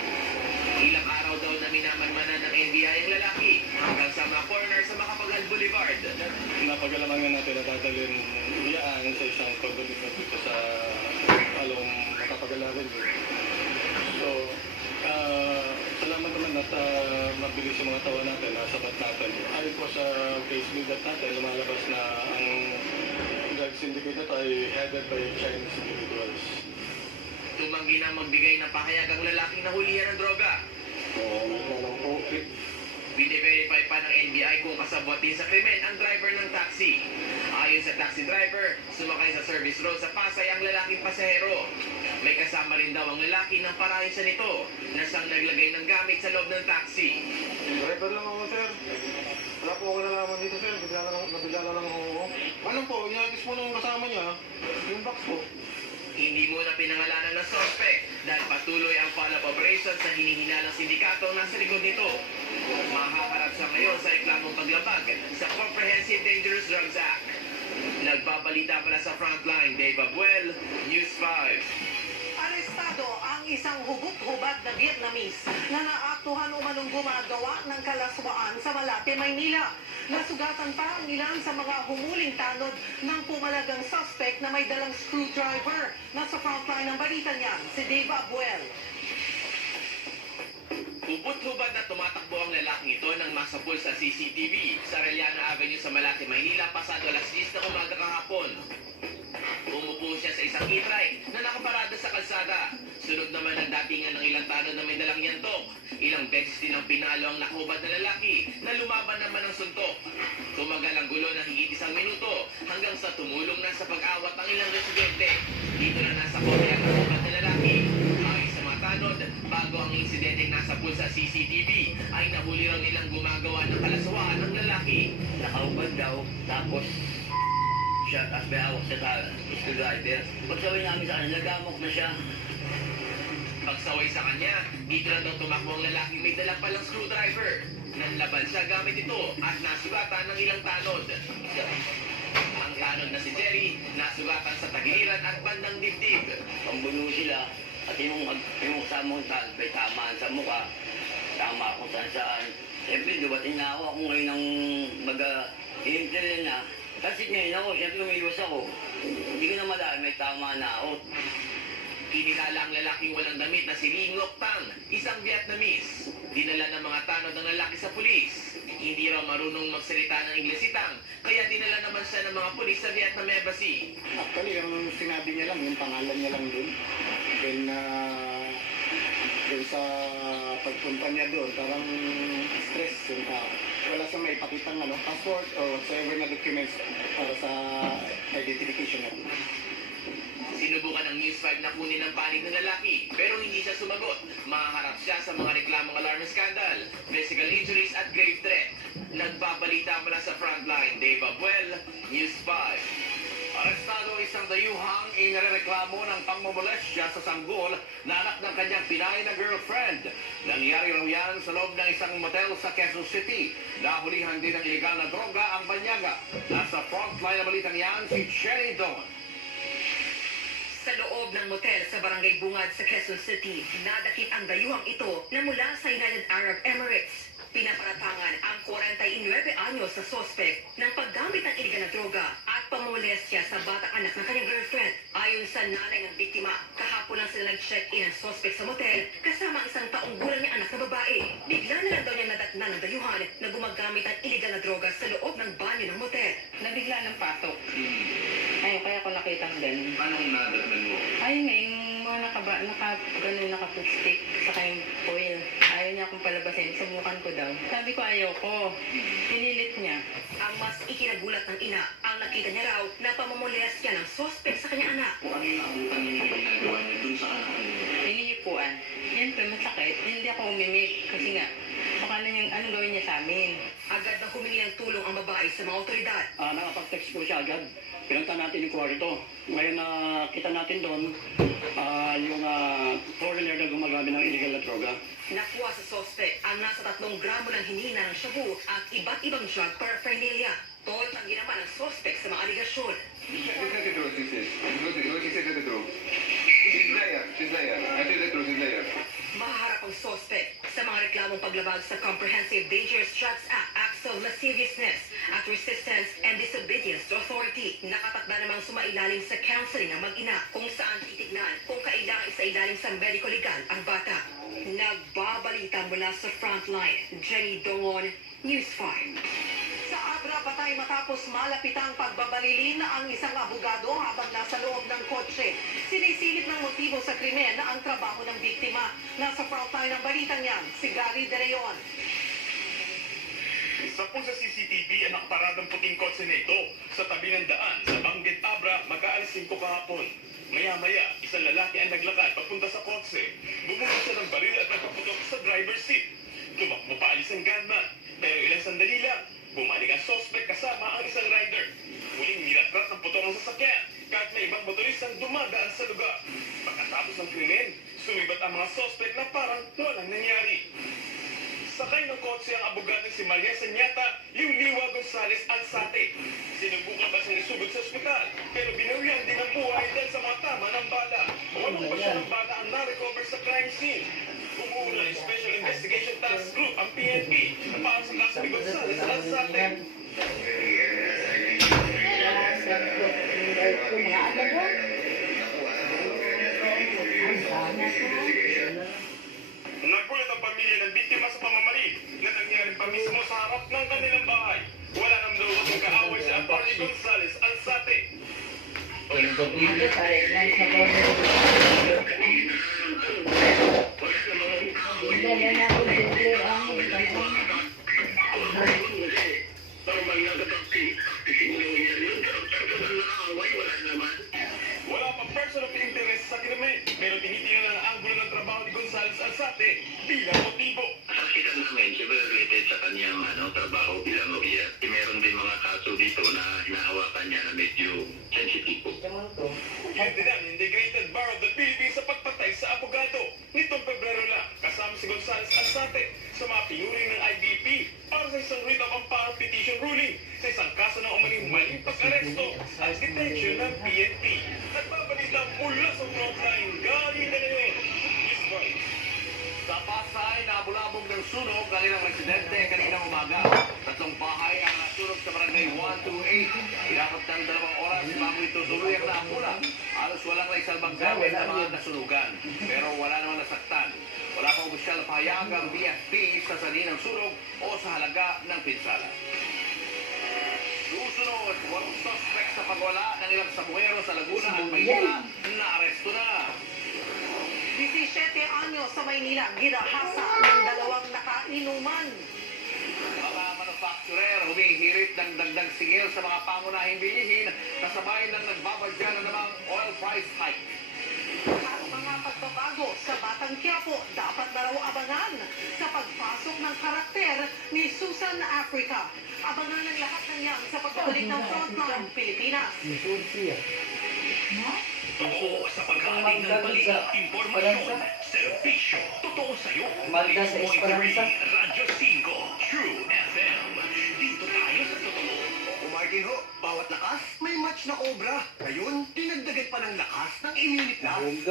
Ilang araw daw na minamanmanan ng NBI ang lalaki hanggang sa mga corner sa Makapagal Boulevard. Napagalaman nga natin na dadalhin iyaan sa isang pagbulikat dito sa along Makapagalaman. So, salamat naman at mabilis yung mga tawa natin, nasabat natin. Ayon po sa case bigat natin, lumalabas na ang drug syndicate ay headed by Chinese individuals. Tumanggi na magbigay ng pahayag ang lalaking nahulihan ng droga. Bine-verify pa ng NBI kung kasabwatin sa krimen ang driver ng taxi. Ayon sa taxi driver, sumakay sa service road sa Pasay ang lalaking pasahero. May kasama rin daw ang lalaki ng parahinsa nito na siyang naglagay ng gamit sa loob ng taxi. Driver lang ako, sir. Wala po ako nalaman dito, sir. Nabigla lang ako. Ano po, inagis mo nung kasama niya, yung box po. Hindi mo na pinangalanan ng suspect dahil patuloy ang follow-up operation sa hinihinalang sindikato nasa likod nito. Makaharap siya ngayon sa reklamong paglabag sa Comprehensive Dangerous Drugs Act. Nagbabalita pala sa Frontline, Dave Abuel, News 5. Arestado ang isang hubot-hubad na Vietnamese na naaktuhan umanong gumagawa ng kalaswaan sa Malate, Maynila. Nasugatan pa ang ilan sa mga humuling tanod ng pumalagang suspect na may dalang screwdriver. Nasa frontline ng balita niyan, si Dave Abuel. Hubot-hubad na tumatakbo ang lalaking ito nang masapul sa CCTV sa Arellano Avenue sa Malate, Maynila pasado alas 10 na umaga kahapon. Umupo siya sa isang e-trike na nakaparada sa kalsada. Sunod naman ang datingan ng ilang tanod na may dalang yantok. Ilang beses din ang pinalo ang nakahubad na lalaki na lumaban naman ng suntok. Tumagal ang gulo ng higit 1 minuto hanggang sa tumulong na sa pag-awat ng ilang residente. Dito na nasa kopya ang nakahubad na lalaki. Ayon sa mga tanod, bago ang insidente nasa pool sa CCTV, ay nahuli lang nilang gumagawa ng kalaswaan ng lalaki. Nakaubad daw, tapos siya, tapos may hawak siya sa screwdriver. Pagsaway namin sa kanya, nagamok na siya. Pagsaway sa kanya, dito na daw tumakbo ang lalaking may dalang palang screwdriver. Nanlaban siya gamit ito at nasugatan ng ilang tanod. Ang tanod na si Jerry, nasugatan sa tagiliran at bandang dibdib. Pambuno sila, at yung kasama kong tanod, may tamaan sa mukha. Tama kung saan. Siyempre, dumating na ako ngayon ng mag-interview na. Kasi ngayon ako, siyempre umiwas ako. Hindi ko na madami, may tama na ako. Kinilala ang lalaking walang damit na si Ling Ngoc Tang, isang Vietnamese. Dinala ng mga tanod ng lalaki sa pulis. Hindi raw marunong magsalita ng Ingles si Tang, kaya dinala naman siya ng mga pulis sa Vietnam Embassy. Actually, ang sinabi niya lang, yung pangalan niya lang dun. Then, dun sa pagpunta niya doon, parang stress yung tao. Wala siyang maipakitang passport o whatever na documents para sa identification natin. Sinubukan ng News 5 na kunin ang panig ng lalaki, pero hindi siya sumagot. Makaharap siya sa mga reklamong alarm scandal, physical injuries at grave threat. Nagbabalita mula sa Frontline, Dave Abuel, News 5. Arestado isang dayuhang inireklamo ng pangmomolestya sa sanggol na anak ng kanyang Pinay na girlfriend. Nangyari raw yan sa loob ng isang motel sa Quezon City. Nahulihan din ng illegal na droga ang banyaga. Nasa frontline na balitang yan si Sherry Don. Sa loob ng motel sa Barangay Bungad sa Quezon City, nadakip ang dayuhang ito na mula sa United Arab Emirates. Pinaparatangan ang 49 anyos sa sospek ng paggamit ng iligal na droga at pamolestya sa batang anak ng kanyang girlfriend. Ayon sa nanay ng biktima, kahapon lang sila nag-check-in ang sospek sa motel kasama ang isang taong gulang niya anak na babae. Bigla na lang daw niya nadatna ng dayuhan na gumagamit ng iligal na droga sa loob ng banyo ng motel. Nabigla ng pasok. natin. Anong nadatnan mo? Ayun nga, yung mga ganun naka-stick sa kayong foil. Ayaw niya akong palabasin. Subukan ko daw. Sabi ko ayaw ko. Pinilit niya. Ang mas ikinagulat ng ina, ang nakita niya raw na pamumulayas siya ng sospek sa kanyang anak. Kung ano yung abutan niyo yung ginagawa niya dun sa anak niyo? Hinihipuan. Siyempre, masakit. Hindi ako umimik. Kasi nga, baka anong gawin niya sa amin. Agad na humingi ng tulong ang babae sa mga otoridad. Nakapag-text po siya agad. Pinunta natin yung kwarto. Ngayon na kita natin doon, yung foreigner na gumagamit ng illegal na droga. Nakuha sa sospek ang nasa 3 gramo ng hinina ng shabu at iba't ibang drug paraphernalia. Tol ang ginawa ng sospek sa mga aligasyon. Mahaharap ang sospek sa mga reklamong paglabag sa Comprehensive Dangerous Drugs Act, Acts of Lasciviousness at Resistance and Disobedience to Authority. Nakatakda namang sumailalim sa counseling ng mag-ina kung saan titignan kung kailangan isailalim sa medico legal ang bata. Nagbabalita mula sa frontline, Jenny Dongon, News 5. Sa Abra, patay matapos malapitang pagbabalilin ang isang abogado habang nasa loob ng kotse. Sinisilip ng motibo sa krimen na ang trabaho ng biktima. Nasa frontline ng balitang yan, si Gary De Leon. Isa po sa CCTV ang nakaparadang puting kotse na ito sa tabi ng daan sa Banggit Abra mag-aalas 5 kahapon. Maya-maya, isang lalaki ang naglakad papunta sa kotse. Bumulong siya ng baril at nagpaputok sa driver's seat. Tumakbo pa alis ang gunman, pero ilang sandali lang, bumalik ang suspect kasama ang isang rider. Muling nilatrat ng putok ang sasakyan kahit may ibang motoristang dumadaan sa lugar. Pagkatapos ng krimen, sumibat ang mga suspect na parang walang nangyari. Sakay ng kotse ang abogado si Maria Sanyata, yung Liwa Gonzales Alzate. Sinubukan ba siyang isugod sa ospital, pero binawian din ang buhay dahil sa mga tama ng bala. Walang pasya ng bala ang na-recover sa crime scene. Umuuna ang Special Investigation Task Group, ang PNP, para sa kaso ni Gonzales Alzate. Nagulat ang pamilya ng biktima sa pamamaril na nangyari pa mismo sa harap ng kanilang bahay. Wala nang loob ng kaaway si Atty. Gonzales Alzate. Wala pang person of interest sa krimen, pero tinitingnan ang anggulo ng trabaho ni Gonzales Alzate bilang motibo. Nakita namin, siyempre related sa kanyang trabaho bilang lawyer. Meron din mga kaso dito na hinahawakan niya na medyo sensitive po. Yan din ang Integrated Bar of the Philippines sa pagpatay sa abogado. Nitong Pebrero lang, kasama si Gonzales Alzate sa mga pinuring ng IBP para sa isang writ of amparo petition ruling sa isang kaso ng umaling maling pag-aresto at detention ng PNP. Nagbabalita mula sa frontline, Gary De Leon. News 5. Sa Pasay, nabulabog ng sunog ang ilang residente kaninang umaga. 3 bahay ang nasunog sa barangay 128. Inakot ng 2 oras bago ito tuloy ang naapula. Halos walang naisalbang gamit ang mga nasunugan. Pero wala namang nasaktan. Wala pang opisyal na pahayag ang BFP sa sani ng sunog o sa halaga ng pinsala. Susunod, 8 suspect sa pagwala ng ilang sabuero sa Laguna at Maynila na aresto na. 17 anyos sa Maynila, ginahasa ng 2 nakainuman. Mga manufacturer humihirit ng dagdag singil sa mga pangunahing bilihin kasabay ng nagbabadya na namang oil price hike. At mga pagbabago sa Batang Quiapo dapat na raw abangan sa pagpasok ng karakter ni Susan Africa. Abangan ang lahat ng yan sa pagbabalik ng Frontline Pilipinas. Oo, sa pag-aaling ng balita, impormasyon, serbisyo, totoo sa'yo. Mismo Ituloy, Radyo 5, True FM. Dito tayo sa totoo. Martin ho, bawat lakas may match na obra. Ngayon, dinagdagan pa ng lakas ng Immunity Plus.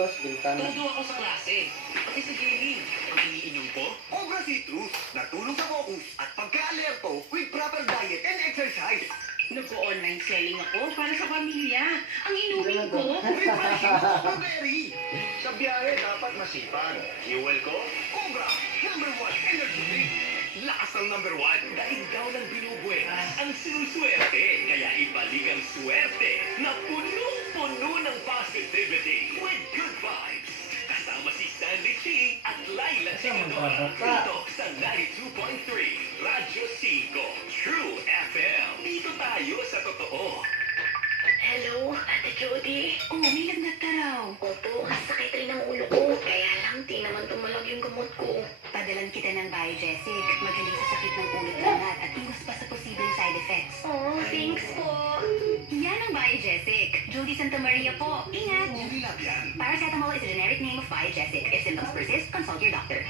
Todo ako sa klase. Pati sa gaming. Ang iniinom ko? Obra Citrus, natulong sa focus at pagka-alerto with proper diet and exercise. Nag-online selling ako para sa pamilya. Ang inumin ko. Refreshing strawberry. Sa biyahe, dapat masipag. Fuel ko? Cobra, #1 energy drink. Lakas ng number 1. Daigdaw ng binubuenas ang sinuswerte. Kaya ibalik ang swerte na punong-puno ng positivity with good vibes. Kasama si Stanley Chi at Laila Chigadora. Dito sa 92.3 Radyo 5 True FM. Dito tayo sa totoo. Hello, Ate Jody. Oh, may lagnat ka raw. Opo, sakit rin ang ulo ko. Kaya lang, di naman tumalag yung gamot ko. Padalan kita ng Biogesic. Magaling sa sakit ng ulo at lagnat at iwas pa sa posibleng side effects. Oh, thanks po. Yan ang Biogesic. Jody Santa Maria po. Ingat! Paracetamol is a generic name of Biogesic. If symptoms persist, consult your doctor.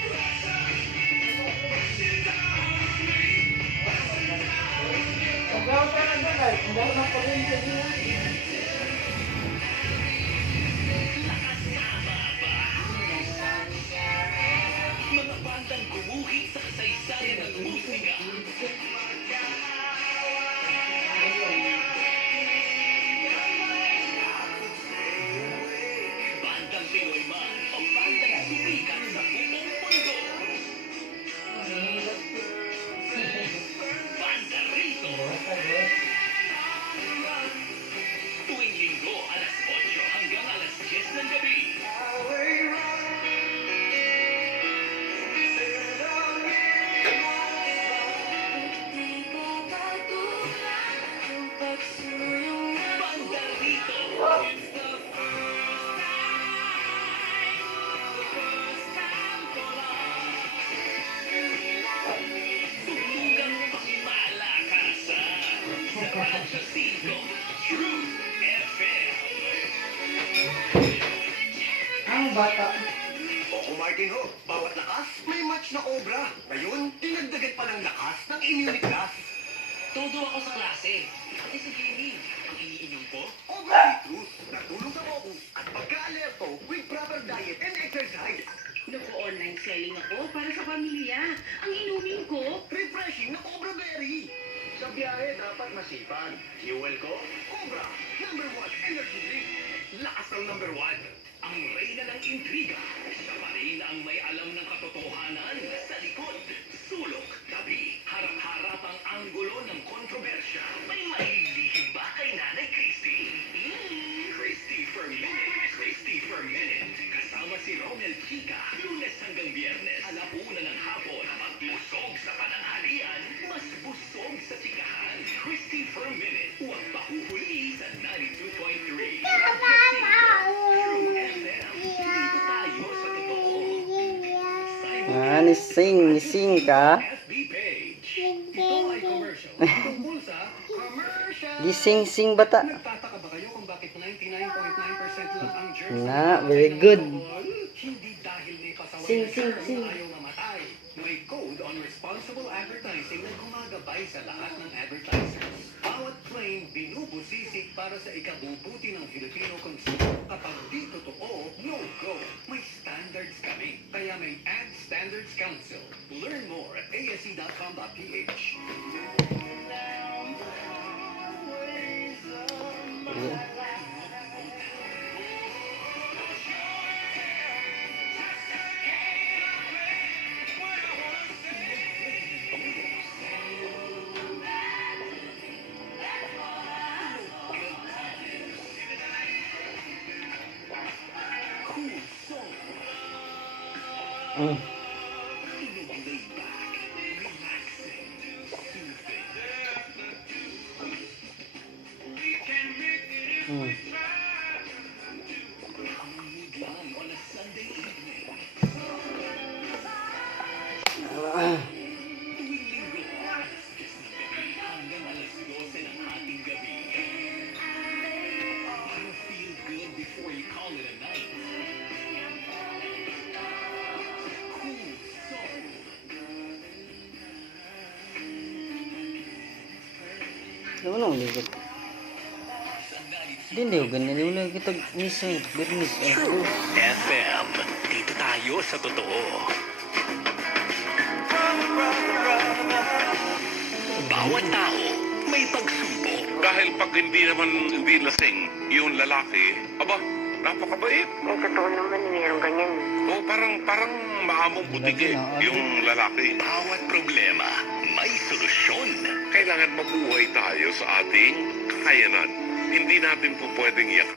Mga bandang gumuhit sa kasaysayan ng musika. Bandang Pinoy man o bandang sumikat sa buong mundo. Banda rito. Tuwing linggo, alas 8 hanggang alas 10 ng gabi. Banda rito. Tulugang pangmalakasan sa Radyo 5 True FM. Ang bata. O Martin ho, bawat lakas may match na obra. Ngayon, dinagdagan pa ng lakas ng Immunity Plus. Todo ako sa klase. Pati si Jamie. Ang iniinom ko? Obra Truth, natulong sa focus at pagka-alerto with proper diet and exercise. Nag-online selling ako para sa pamilya. Ang inumin ko, Refreshing na Cobra Berry. Sa biyahe, dapat masipag. Fuel ko, Cobra, number 1 energy drink. Lakas ng number 1. Ang reyna ng intriga. Siya pa rin ang may alam ng katotohanan sa likod, sulok, tabi, harap-harap ang anggulo ng kontrobersya. May maililihim ba kay Nanay Christy? Christy per minute. Christy per minute. Kasama si Romel Chica. Lunes hanggang Biyernes. Alauna ng hapon. Magbusog sa pananghalian. Mas busog sa chikahan. Christy per minute. Huwag pahuhuli sa 92.3. True FM. Dito tayo sa totoo. Nising ka. FB page. Ito ay commercial. Tungkol sa commercial. Gising-sing bata. Nagtataka ba kayo kung bakit 99.9% lang ang germs Na, very good. hindi dahil may pasaway Sing, na sing, germs sing. na ayaw mamatay. May code on responsible advertising na gumagabay sa lahat ng advertisers. Bawat claim binubusisik para sa ikabubuti ng Filipino consumer. Kapag di totoo, no go. May standards kami. Kaya may Ad Standards Council. Learn more at ase.com.ph. Mm. Mm. Ah. Ano nang ligot? Hindi ko ganyan. Wala kita misang bernis. FM. Dito tayo sa totoo. Bawat tao may pagsubok. Dahil pag hindi lasing yung lalaki, aba, Napakabait. Eh, totoo naman, mayroong ganyan. Oo, parang maamong butike yung lalaki. Bawat problema, may solusyon. Kailangan mabuhay tayo sa ating kakayanan. Hindi natin po pwedeng iyak.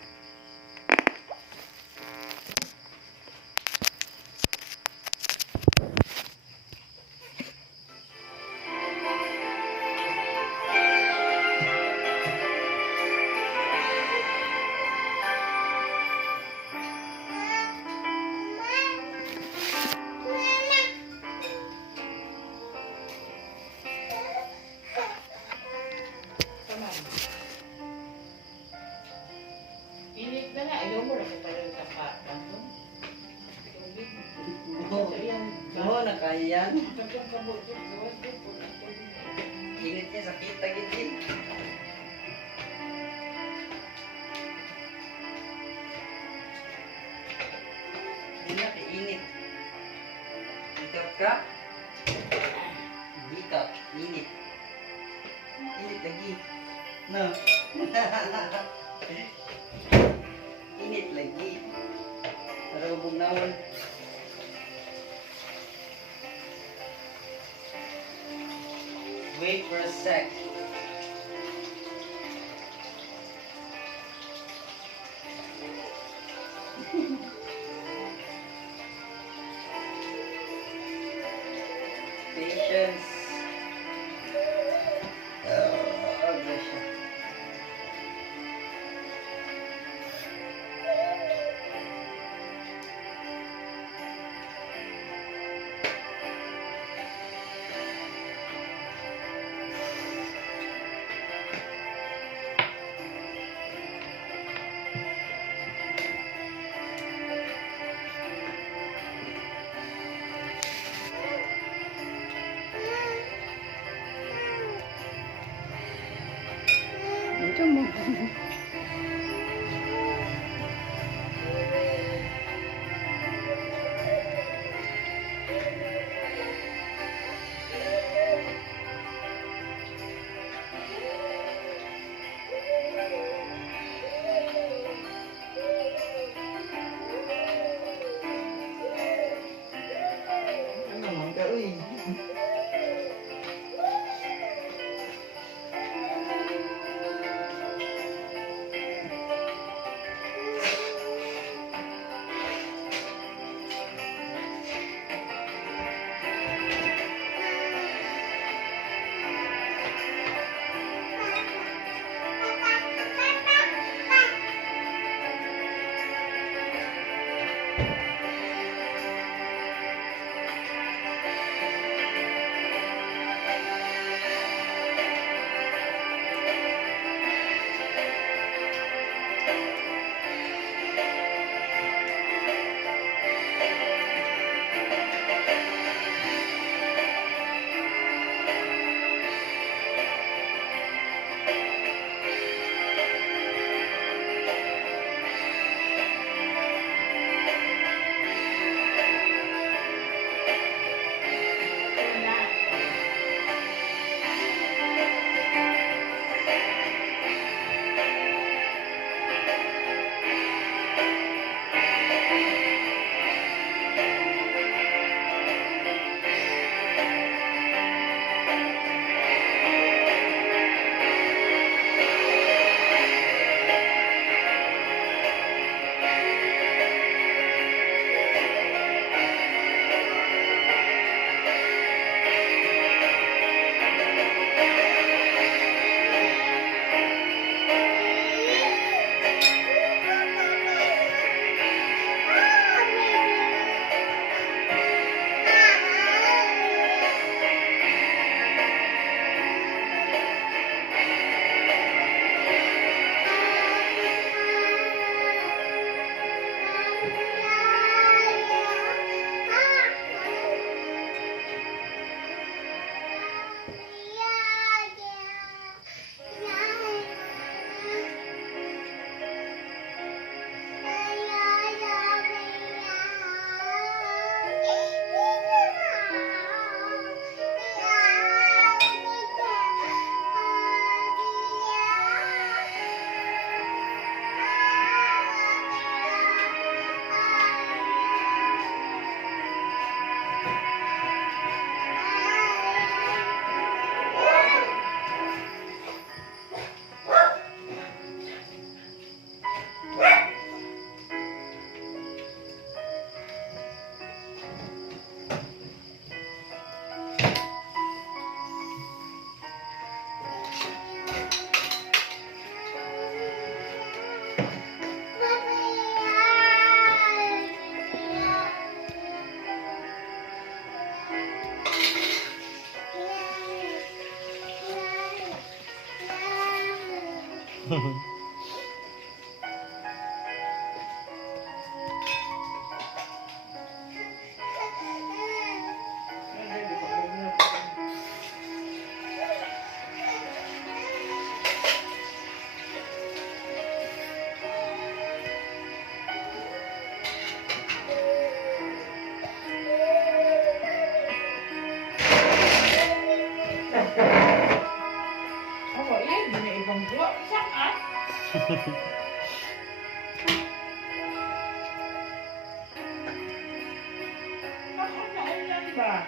Init na nga, ayaw mo lang pala yung tapatan. Oo, nakaya yan. Init niya, sakit, tagit-git. Hindi na, init. Hikap ka? Hikap, init. Init lagi. No. Init lagi. Narubog naon. Wait for a sec. Patience. Bless you. Oh, yan. May ibang buwan. Saan? Ako na ilan ba?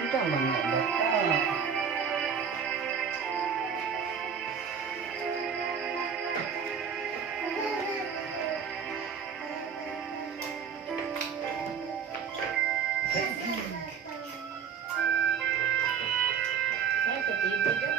Ito mga bata. Nasa TV dyan.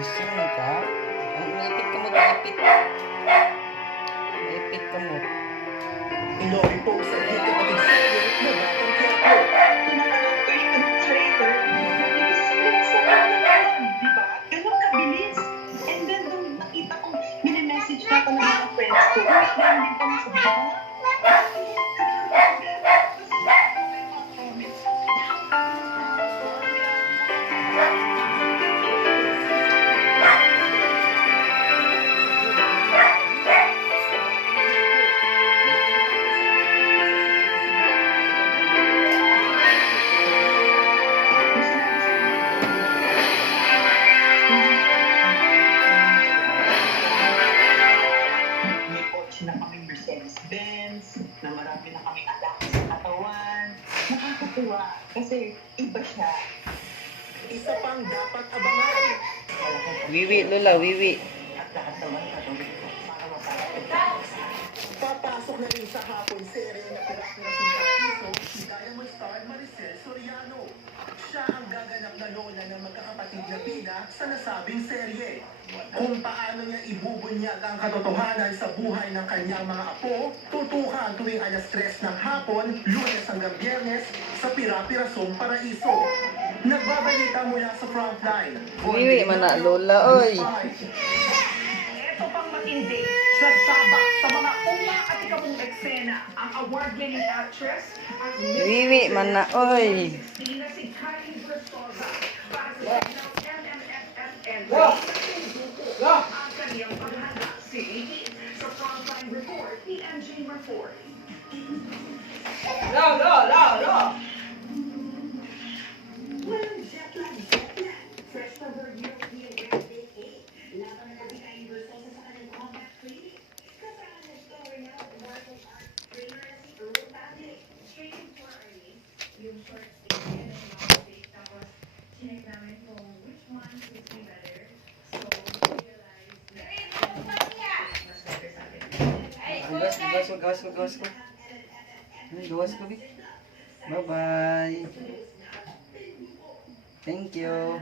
Gising ka? Maipit ka mo, maipit. Maipit ka mo. Iloy po sa dito ang serye na batang Quiapo. Traitor. Diba? Ganun kabilis. And then, nung nakita kong minimessage ka pa ng mga friends ko, hindi pa sa baba. May kotse na kaming Mercedes-Benz, na marami na kaming anak sa katawan. Nakakatuwa kasi iba siya. Isa pang dapat abangan. Wiwi, Lola, wiwi. At lahat naman gagawin ko para mapalapit. Papasok na rin sa hapon serye na pirak na sungkapiso si Diamond Star Maricel Soriano. Siya ang gaganapin niya sa nasabing serye. Kung paano niya ibubunyag ang katotohanan sa buhay ng kanyang mga apo, tutukan tuwing alas 3 ng hapon, Lunes hanggang Biyernes, sa Pira-Pirasong Paraiso. Nagbabalita mula sa Frontline. Wiwi man na, Lola, oy. Ito pang matindi. Sasabak sa mga uma-atikabong eksena ang award-winning actress at Wiwi man na, oy. na si Kylie Versosa para sa MMFFN ang kanyang paghanga si Vicky sa Frontline Report ni MJ Report. Walang jet lag. Fresh na bird European Wednesday 8. Laban na natin Kylie Versosa sa kanyang combat training. Kasama na story na ang martial arts trainer na si Earl Padley. Training for early, yung short statement and long take. Tapos, chinek namin kung which one suits me better. So, we realized that mas better sa akin. Gawas ko. Ay, gawas ko, Bi. Bye-bye. Thank you.